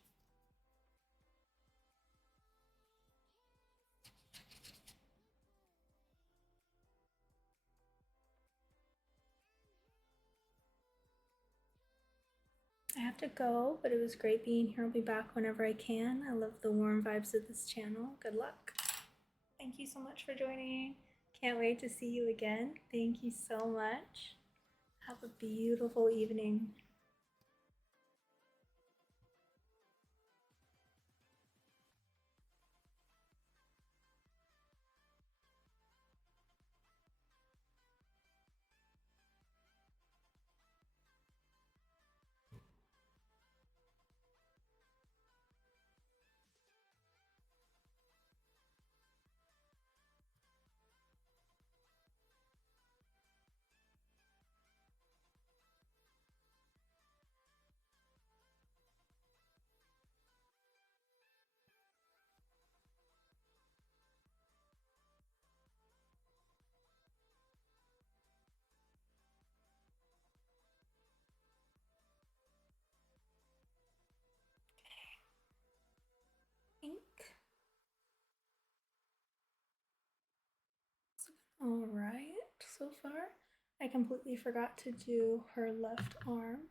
I have to go, but it was great being here. I'll be back whenever I can. I love the warm vibes of this channel. Good luck. Thank you so much for joining. Can't wait to see you again. Thank you so much. Have a beautiful evening. All right, so far I completely forgot to do her left arm.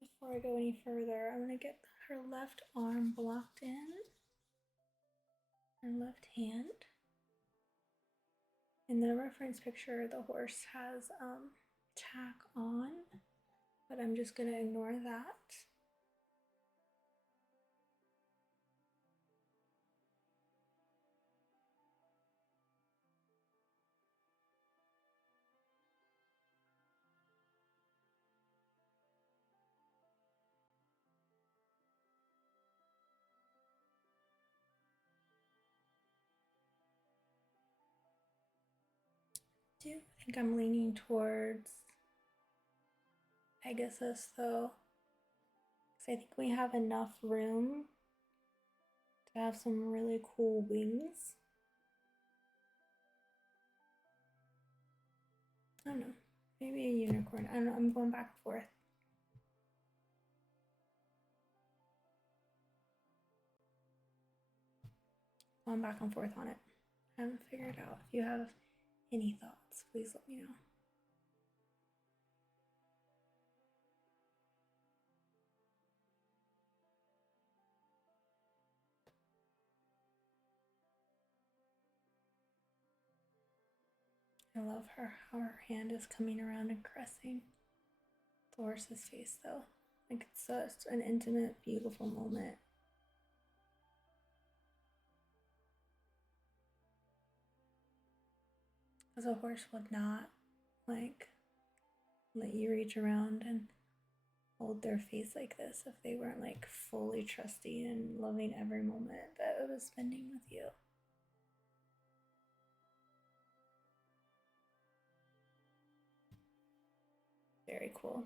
Before I go any further, I'm gonna get her left arm blocked in, her left hand. In the reference picture, the horse has tack on, but I'm just gonna ignore that. I do think I'm leaning towards Pegasus though, because I think we have enough room to have some really cool wings. I don't know, maybe a unicorn. I don't know, I'm going back and forth. Going back and forth on it. I haven't figured out. If you have any thoughts, please let me know. I love her, how her hand is coming around and caressing the horse's face though. Like it's such an intimate, beautiful moment. Because a horse would not like let you reach around and hold their face like this if they weren't like fully trusting and loving every moment that it was spending with you. Very cool.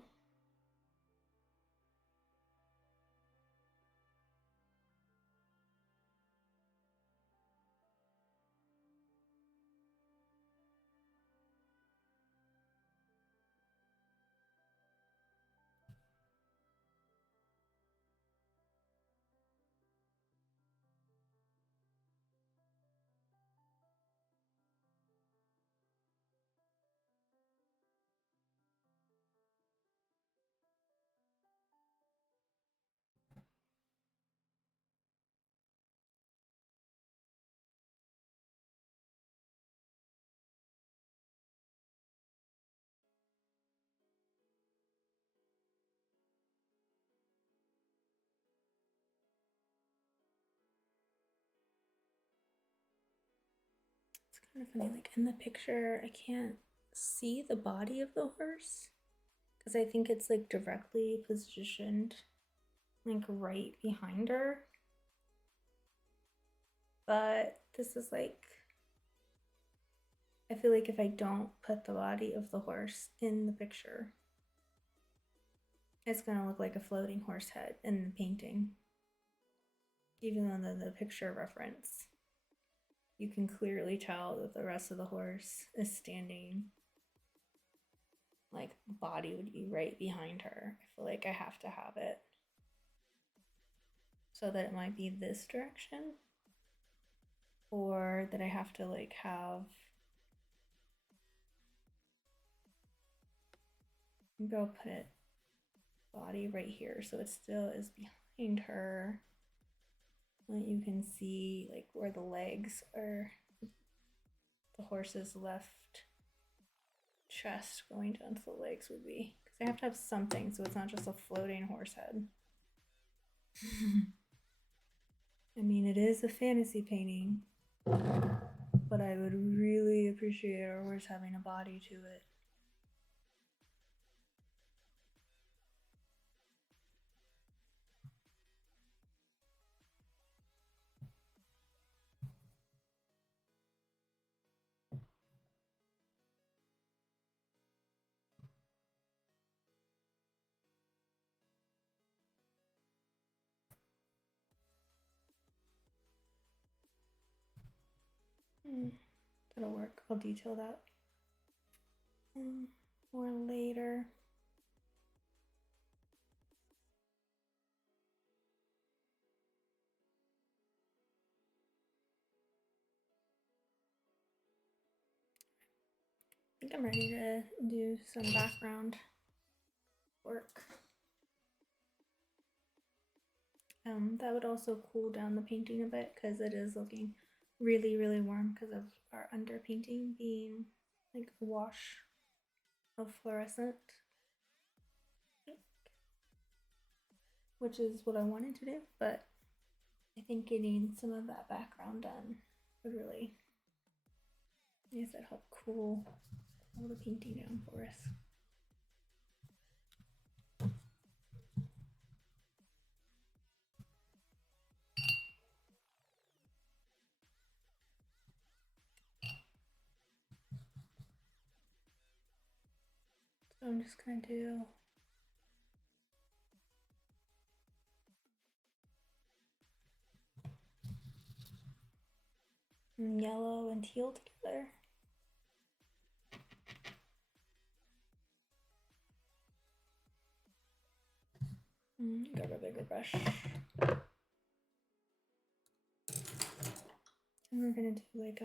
kind of funny, like in the picture, I can't see the body of the horse because I think it's like directly positioned like right behind her. But this is like, I feel like if I don't put the body of the horse in the picture, it's gonna look like a floating horse head in the painting. Even though the picture reference, you can clearly tell that the rest of the horse is standing, like the body would be right behind her. I feel like I have to have it so that it might be this direction, or that I have to like have, maybe I'll put it body right here so it still is behind her. You can see like where the legs are, the horse's left chest going down to the legs would be, because I have to have something so it's not just a floating horse head. I mean, it is a fantasy painting, but I would really appreciate our horse having a body to it. That'll work. I'll detail that more later. I think I'm ready to do some background work. That would also cool down the painting a bit because it is looking really, really warm because of our underpainting being like a wash of fluorescent, which is what I wanted to do, but I think getting some of that background done would really, like I said, help cool the painting down for us. So I'm just gonna do yellow and teal together. Grab a bigger brush. And we're gonna do like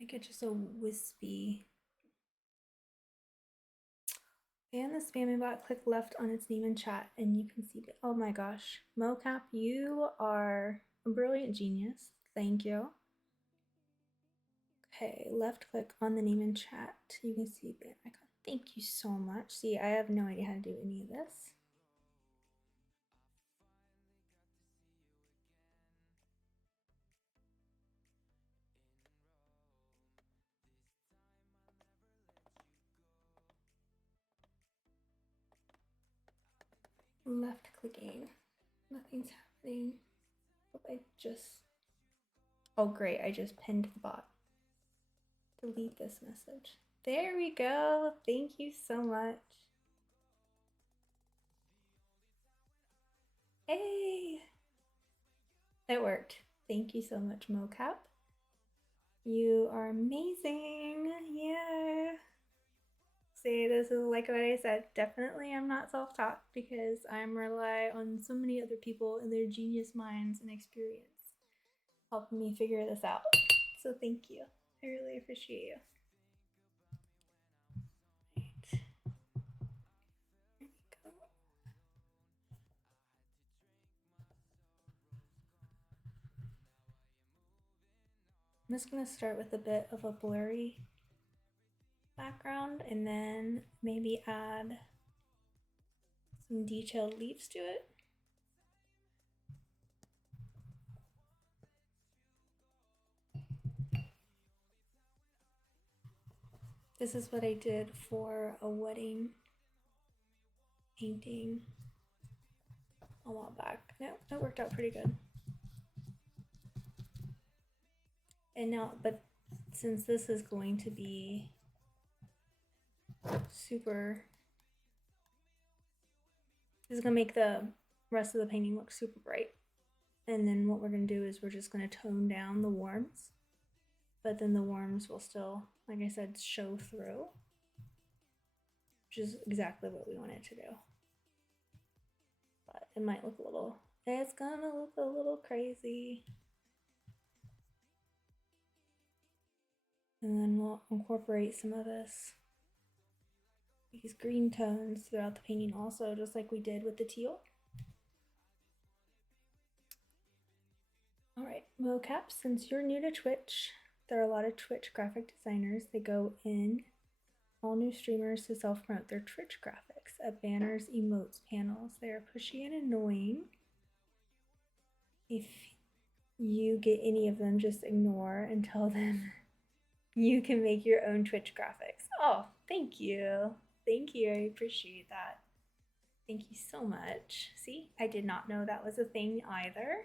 make it just a wispy. And the spamming bot, click left on its name in chat and you can see, oh my gosh, Mocap, you are a brilliant genius. Thank you. Okay, left click on the name in chat. You can see the icon. Thank you so much. See, I have no idea how to do any of this. Left clicking. Nothing's happening. I just, oh great, I just pinned the bot. Delete this message. There we go. Thank you so much. Hey, it worked. Thank you so much, Mocap. You are amazing. Yeah. See, this is like what I said. Definitely, I'm not self-taught because I'm rely on so many other people and their genius minds and experience helping me figure this out. So thank you. I really appreciate you. Right. There we go. I'm just gonna start with a bit of a blurry background and then maybe add some detailed leaves to it. This is what I did for a wedding painting a while back. No, it worked out pretty good. And now, but since this is going to be super, this is gonna make the rest of the painting look super bright. And then what we're gonna do is we're just gonna tone down the warms, but then the warms will still, like I said, show through, which is exactly what we want it to do. But it might look a little, it's gonna look a little crazy. And then we'll incorporate some of these green tones throughout the painting also, just like we did with the teal. All right, mocap, since you're new to Twitch, there are a lot of Twitch graphic designers. They go in, all new streamers to self-promote their Twitch graphics at banners, emotes, panels. They are pushy and annoying. If you get any of them, just ignore and tell them you can make your own Twitch graphics. Oh, thank you. Thank you. I appreciate that. Thank you so much. See, I did not know that was a thing either.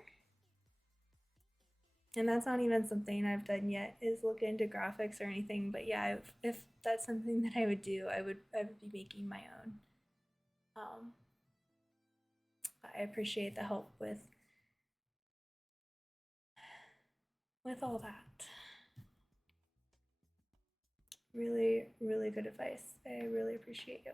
And that's not even something I've done yet, is look into graphics or anything. But yeah, if that's something that I would do, I would be making my own. I appreciate the help with all that. Really, really good advice. I really appreciate you.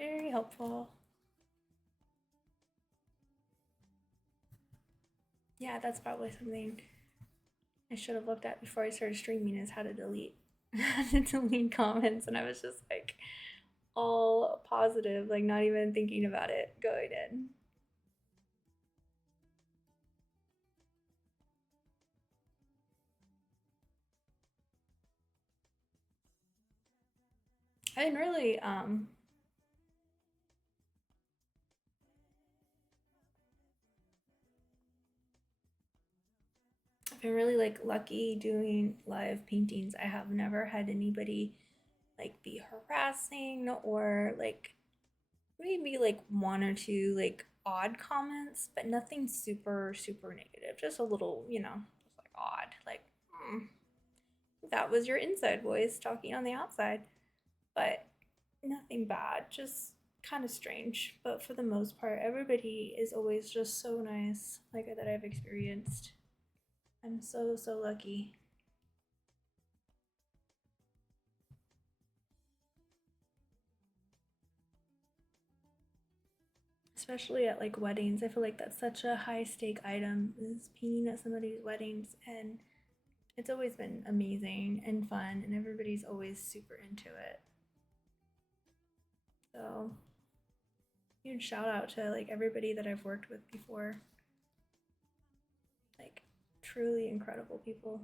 Very helpful. Yeah, that's probably something I should have looked at before I started streaming, is how to delete comments. And I was just like all positive, like not even thinking about it going in. I really I've been really like lucky doing live paintings. I have never had anybody like be harassing, or like maybe like one or two like odd comments, but nothing super negative. Just a little, just like odd, like that was your inside voice talking on the outside. But nothing bad, just kind of strange. But for the most part, everybody is always just so nice, like that I've experienced. I'm so lucky. Especially at like weddings, I feel like that's such a high stake item, is painting at somebody's weddings, and it's always been amazing and fun, and everybody's always super into it. So huge shout out to like everybody that I've worked with before. Like truly incredible people.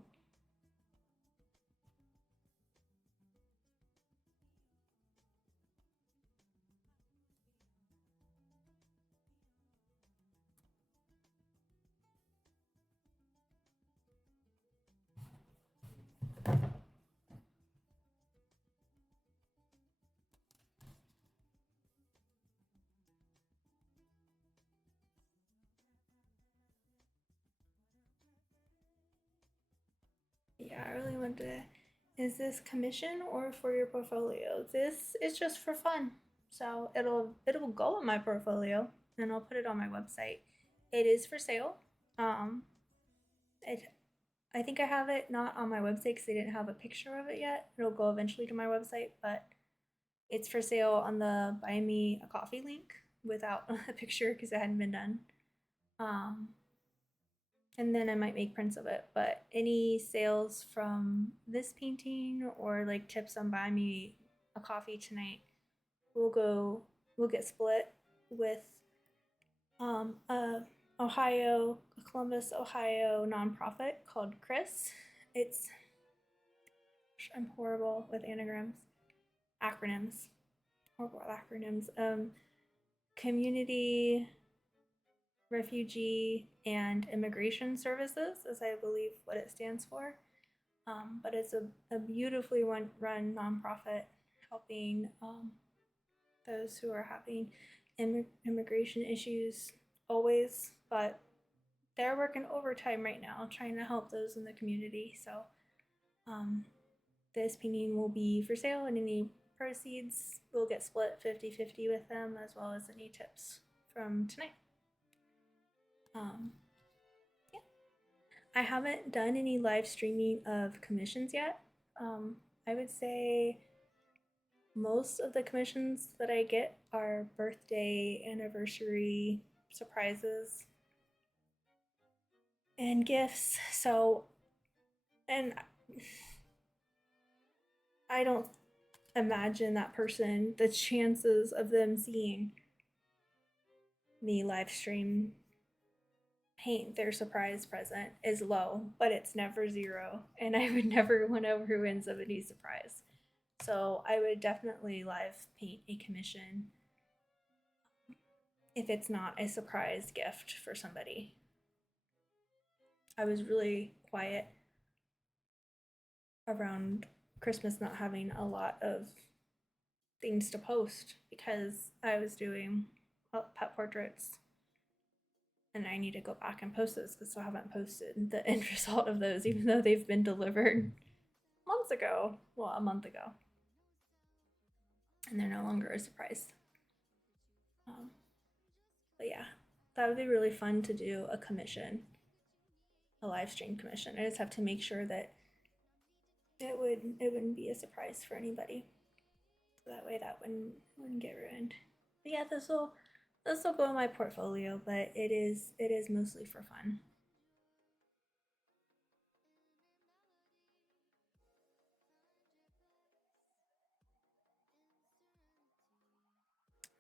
Yeah, I really want to. Is this commission or for your portfolio? This is just for fun. So it'll go in my portfolio, and I'll put it on my website. It is for sale. It I think I have it not on my website because they didn't have a picture of it yet. It'll go eventually to my website, but it's for sale on the Buy Me a Coffee link without a picture because it hadn't been done. And then I might make prints of it. But any sales from this painting or like tips on Buy Me a Coffee tonight will get split with a Columbus, Ohio nonprofit called Chris. It's I'm horrible with acronyms, horrible acronyms. Community Refugee and Immigration Services, is I believe what it stands for. But it's a beautifully run nonprofit helping those who are having immigration issues always, but they're working overtime right now trying to help those in the community. So this painting will be for sale, and any proceeds will get split 50-50 with them, as well as any tips from tonight. Yeah. I haven't done any live streaming of commissions yet. I would say most of the commissions that I get are birthday, anniversary, surprises, and gifts. So, and I don't imagine that person, the chances of them seeing me live stream paint their surprise present is low, but it's never zero. And I would never want to ruin somebody's surprise. So I would definitely live paint a commission if it's not a surprise gift for somebody. I was really quiet around Christmas, not having a lot of things to post because I was doing pet portraits, and I need to go back and post those because I haven't posted the end result of those, even though they've been delivered months ago. Well, a month ago. And they're no longer a surprise. But yeah, that would be really fun to do a commission, a live stream commission. I just have to make sure that it wouldn't be a surprise for anybody. So that way that wouldn't get ruined. But yeah, this will go in my portfolio, but it is mostly for fun.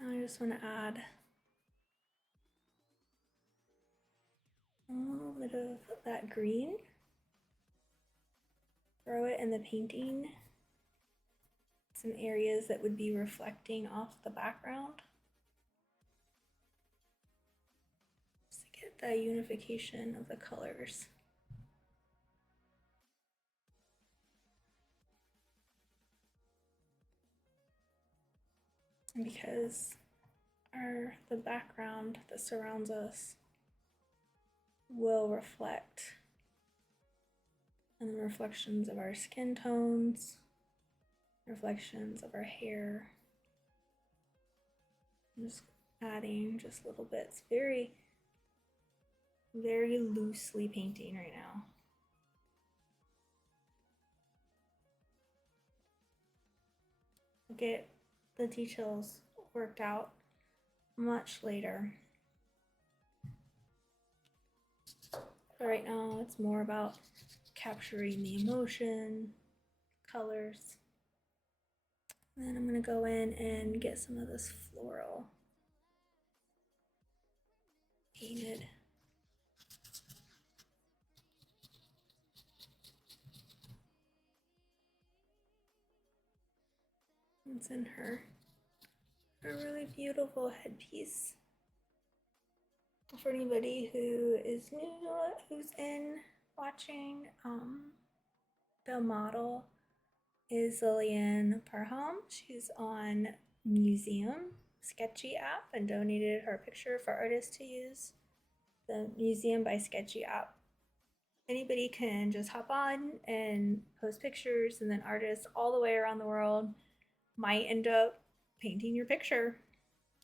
I just want to add a little bit of that green. Throw it in the painting. Some areas that would be reflecting off the background. Just to get the unification of the colors. And because the background that surrounds us will reflect, and the reflections of our skin tones, reflections of our hair. I'm just adding just little bits, very, very loosely painting right now. Get the details worked out much later. But right now it's more about capturing the emotion, colors. And then I'm gonna go in and get some of this floral painted. It's in her really beautiful headpiece. For anybody who is new, who's in watching, the model is Lillian Parham. She's on Museum Sketchy app and donated her picture for artists to use. The Museum by Sketchy app. Anybody can just hop on and post pictures, and then artists all the way around the world might end up painting your picture.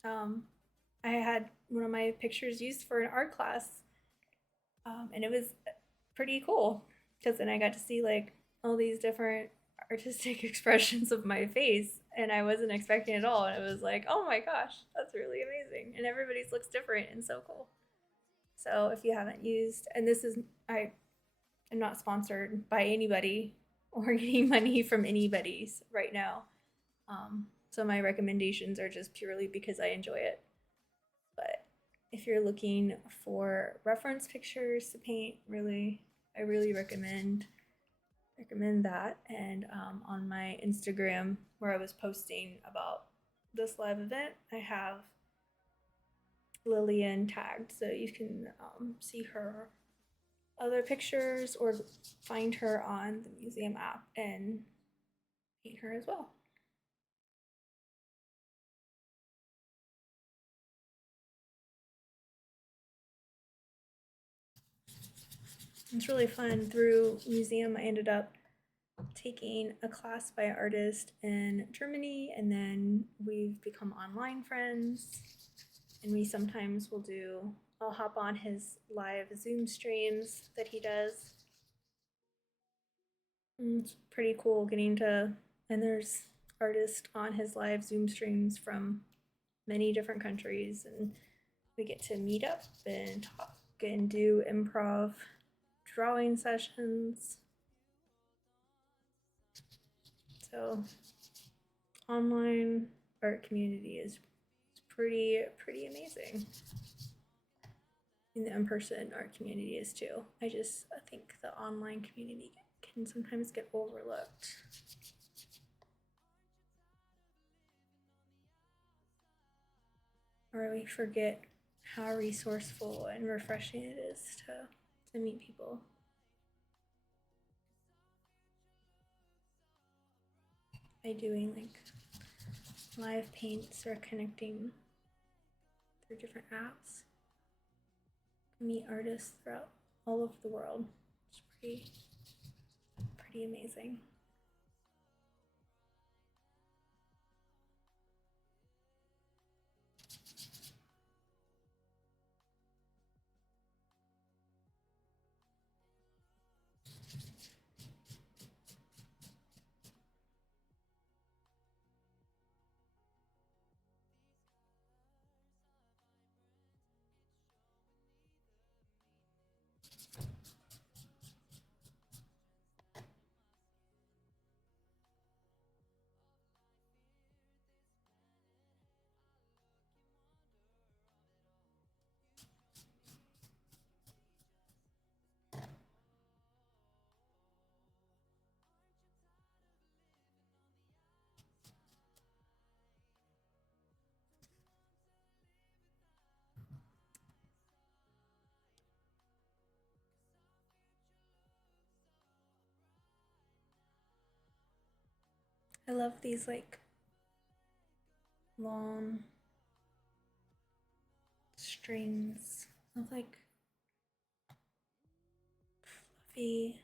I had one of my pictures used for an art class, and it was pretty cool because then I got to see like all these different artistic expressions of my face, and I wasn't expecting it at all. And it was like, oh my gosh, that's really amazing, and everybody's looks different and so cool. So if you haven't used, and this is, I am not sponsored by anybody or getting money from anybody's right now. So my recommendations are just purely because I enjoy it. But if you're looking for reference pictures to paint, I really recommend that. And on my Instagram, where I was posting about this live event, I have Lillian tagged, so you can see her other pictures or find her on the museum app and paint her as well. It's really fun. Through museum, I ended up taking a class by an artist in Germany, and then we've become online friends. And we sometimes will do, I'll hop on his live Zoom streams that he does. And it's pretty cool getting to, and there's artists on his live Zoom streams from many different countries, and we get to meet up and talk and do improv drawing sessions. So online art community is pretty amazing. And the in-person art community is too. I think the online community can sometimes get overlooked. Or we forget how resourceful and refreshing it is to meet people. By doing like live paints or connecting through different apps, meet artists throughout all over the world. It's pretty amazing. I love these like long strings of like fluffy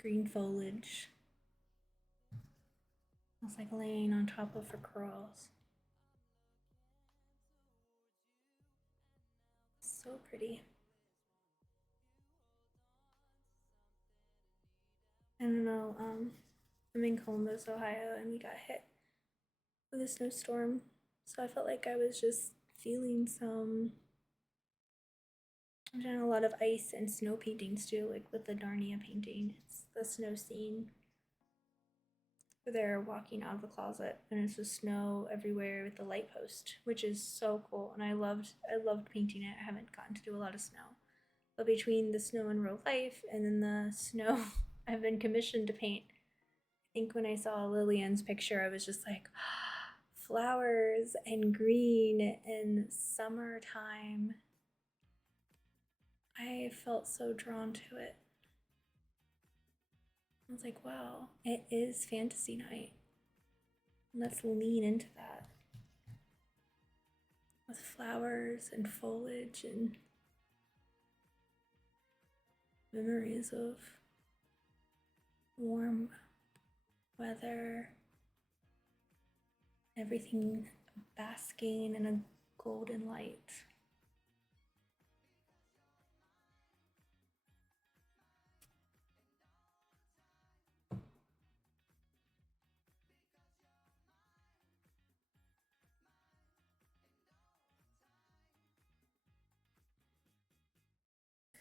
green foliage. It's like laying on top of her curls. So pretty. I don't know, I'm in Columbus, Ohio, and we got hit with a snowstorm. So I felt like I was just feeling I've done a lot of ice and snow paintings too, like with the Narnia painting. It's the snow scene where they're walking out of the closet and it's just snow everywhere with the light post, which is so cool. And I loved painting it. I haven't gotten to do a lot of snow. But between the snow in real life and then the snow I've been commissioned to paint, I think when I saw Lillian's picture, I was just like, flowers and green and summertime. I felt so drawn to it. I was like, wow, it is fantasy night. Let's lean into that. With flowers and foliage and memories of warm weather, everything basking in a golden light.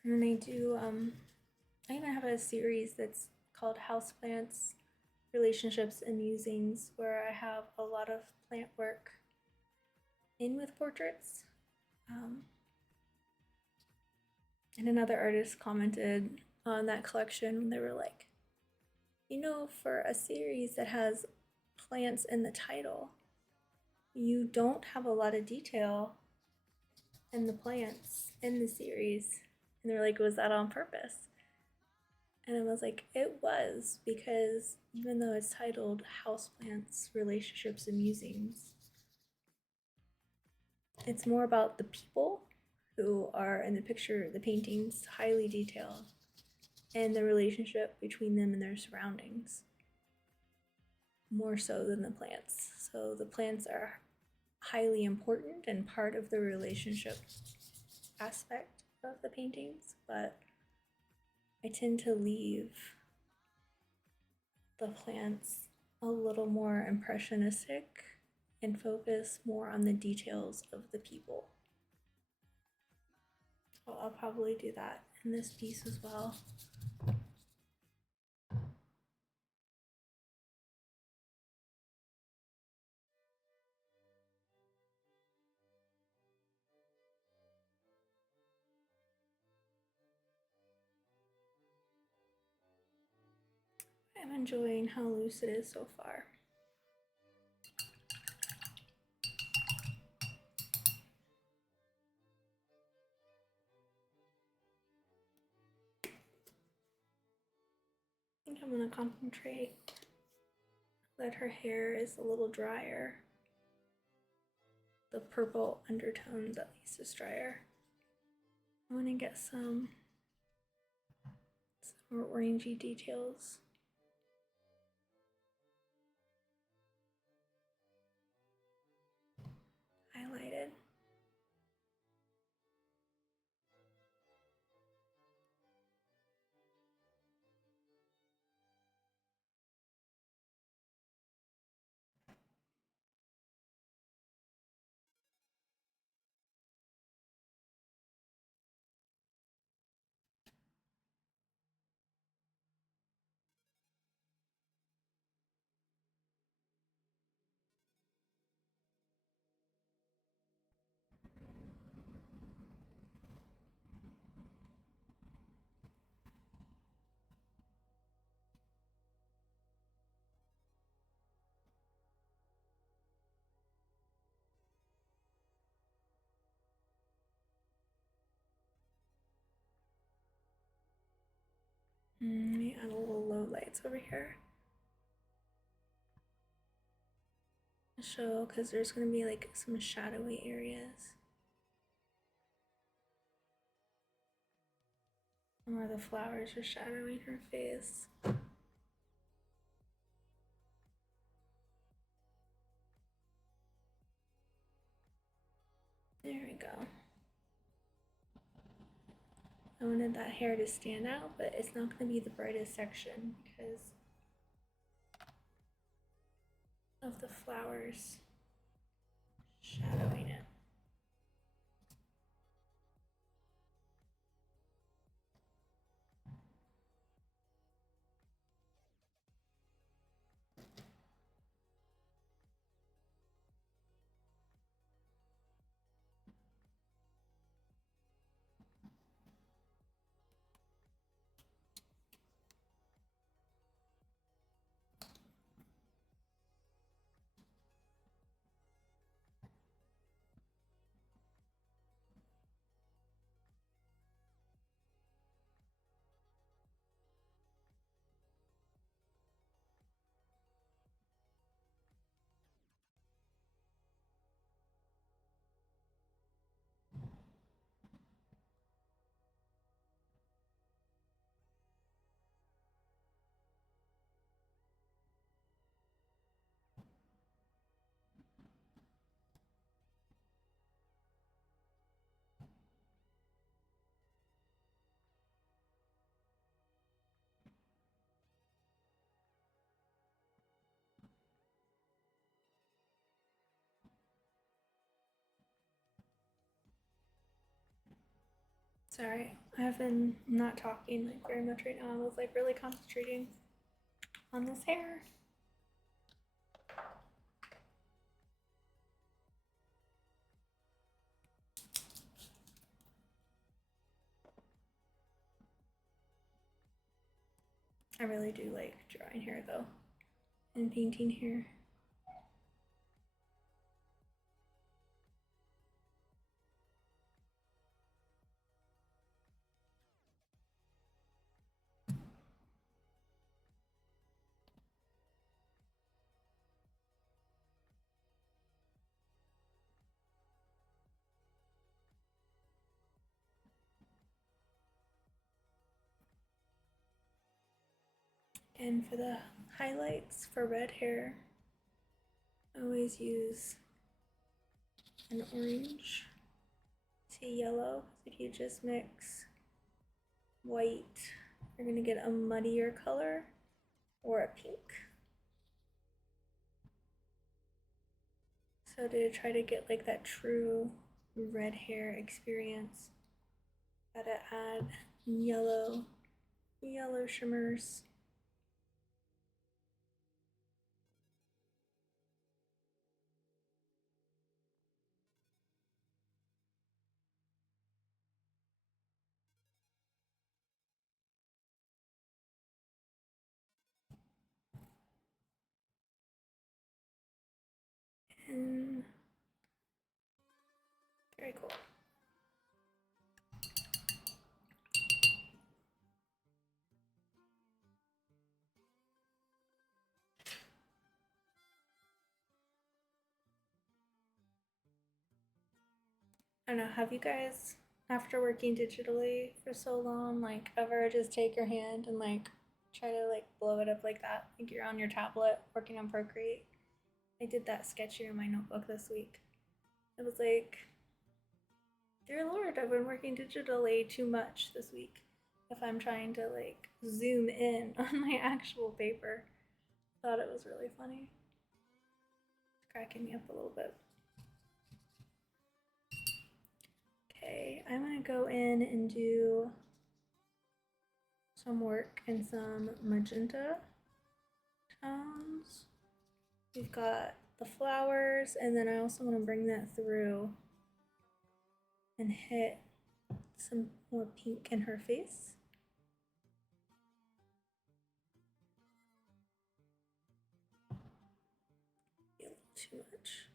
And then I even have a series that's called Houseplants, Relationships and Musings, where I have a lot of plant work in with portraits. And another artist commented on that collection. They were like, for a series that has plants in the title, you don't have a lot of detail in the plants in the series. And they're like, was that on purpose? And I was like, it was, because even though it's titled Houseplants, Relationships, and Musings, it's more about the people who are in the picture, the paintings, highly detailed, and the relationship between them and their surroundings, more so than the plants. So the plants are highly important and part of the relationship aspect of the paintings, but I tend to leave the plants a little more impressionistic and focus more on the details of the people. So I'll probably do that in this piece as well. I'm enjoying how loose it is so far. I think I'm gonna concentrate that her hair is a little drier. The purple undertones at least is drier. I want to get some orangey details. Highlighted. Let me add a little low lights over here. Show, because there's going to be like some shadowy areas. Where the flowers are shadowing her face. There we go. I wanted that hair to stand out, but it's not going to be the brightest section because of the flowers shadowing it. Sorry, I've been not talking like very much right now. I was like really concentrating on this hair. I really do like drawing hair though, and painting hair. And for the highlights for red hair, I always use an orange to yellow. If you just mix white, you're gonna get a muddier color or a pink. So to try to get like that true red hair experience, gotta add yellow shimmers. And very cool. I don't know, have you guys, after working digitally for so long, like ever just take your hand and like try to like blow it up like that? Like you're on your tablet working on Procreate. I did that sketchy in my notebook this week. It was like, dear Lord, I've been working digitally too much this week. If I'm trying to like zoom in on my actual paper, thought it was really funny. It's cracking me up a little bit. Okay, I'm gonna go in and do some work in some magenta tones. We've got the flowers, and then I also want to bring that through and hit some more pink in her face. A little too much.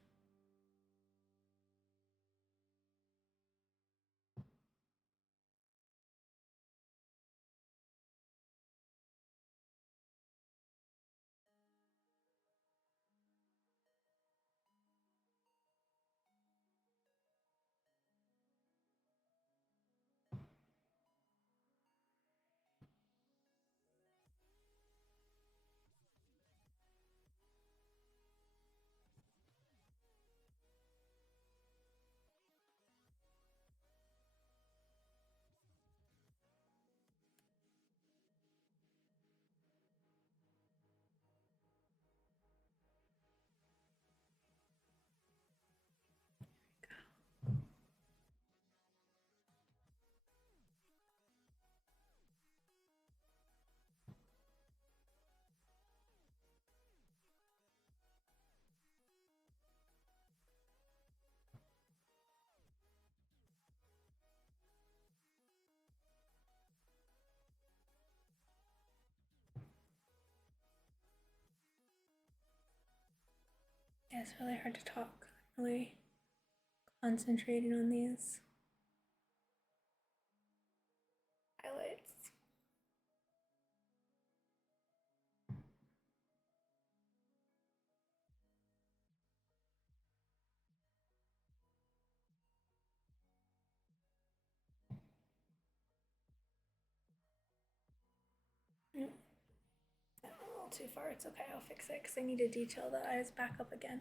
Yeah, it's really hard to talk. Really concentrating on these highlights. Mm, a little too far. It's okay. I'll fix it because I need to detail the eyes back up again.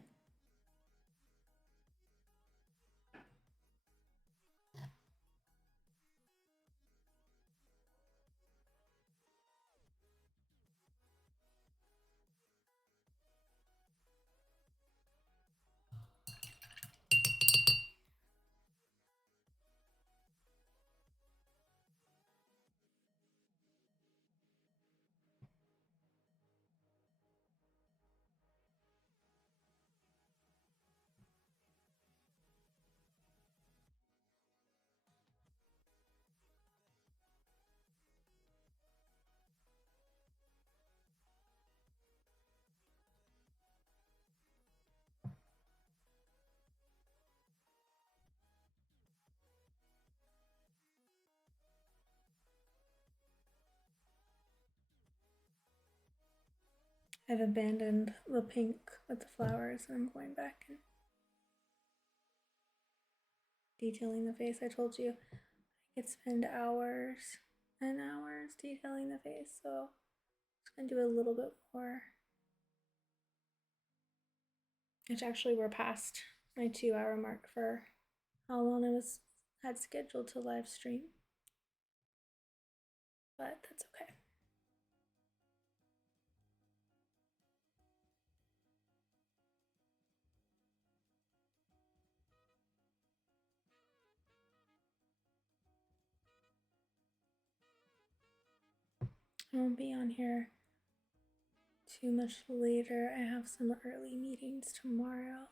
I've abandoned the pink with the flowers and I'm going back and detailing the face. I told you I could spend hours and hours detailing the face, so it's and do a little bit more. Which actually we're past my 2-hour mark for how long I had scheduled to live stream. But that's okay. I won't be on here too much later. I have some early meetings tomorrow.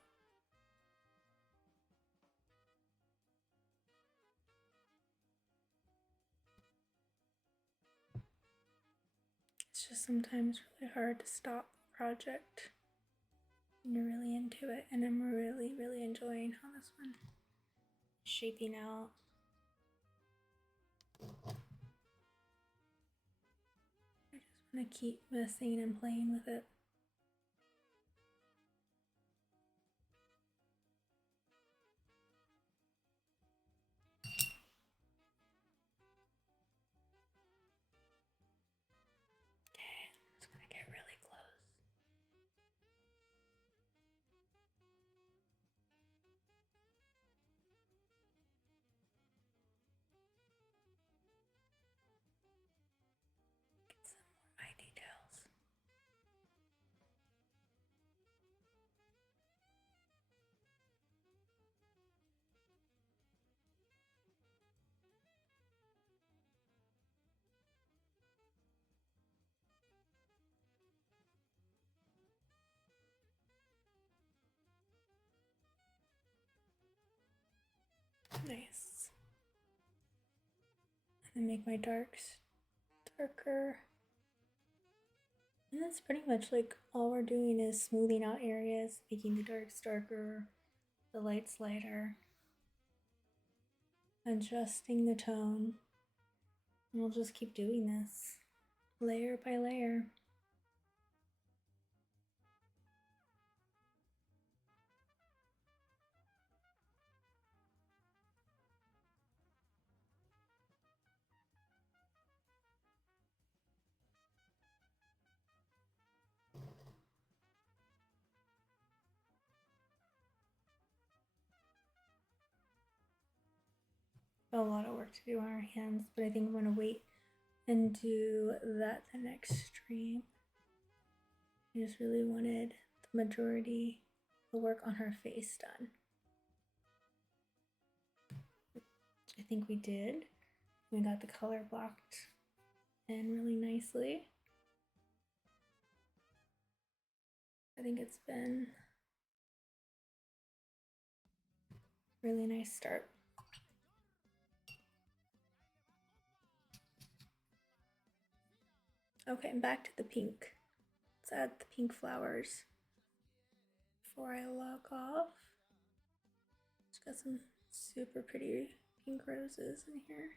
It's just sometimes really hard to stop a project when you're really into it, and I'm really, really enjoying how this one is shaping out. I just want to keep messing and playing with it. Nice. And make my darks darker. And that's pretty much like all we're doing is smoothing out areas, making the darks darker, the lights lighter, adjusting the tone. And we'll just keep doing this layer by layer. A lot of work to do on our hands, but I think I'm going to wait and do that the next stream. I just really wanted the majority of the work on her face done. I think we did. We got the color blocked in really nicely. I think it's been a really nice start. Okay, I'm back to the pink. Let's add the pink flowers before I log off. Just got some super pretty pink roses in here.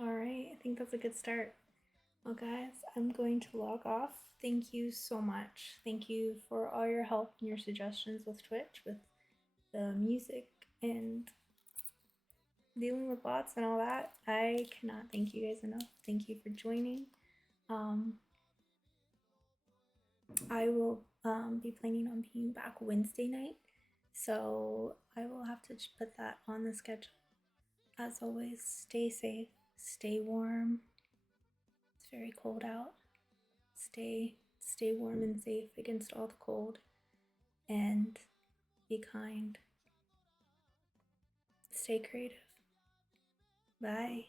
All right, I think that's a good start. Well, guys, I'm going to log off. Thank you so much. Thank you for all your help and your suggestions with Twitch, with the music, and dealing with bots and all that. I cannot thank you guys enough. Thank you for joining. I will be planning on being back Wednesday night, so I will have to put that on the schedule. As always, stay safe, stay warm. It's very cold out. Stay warm and safe against all the cold, and be kind. stay creative. Bye.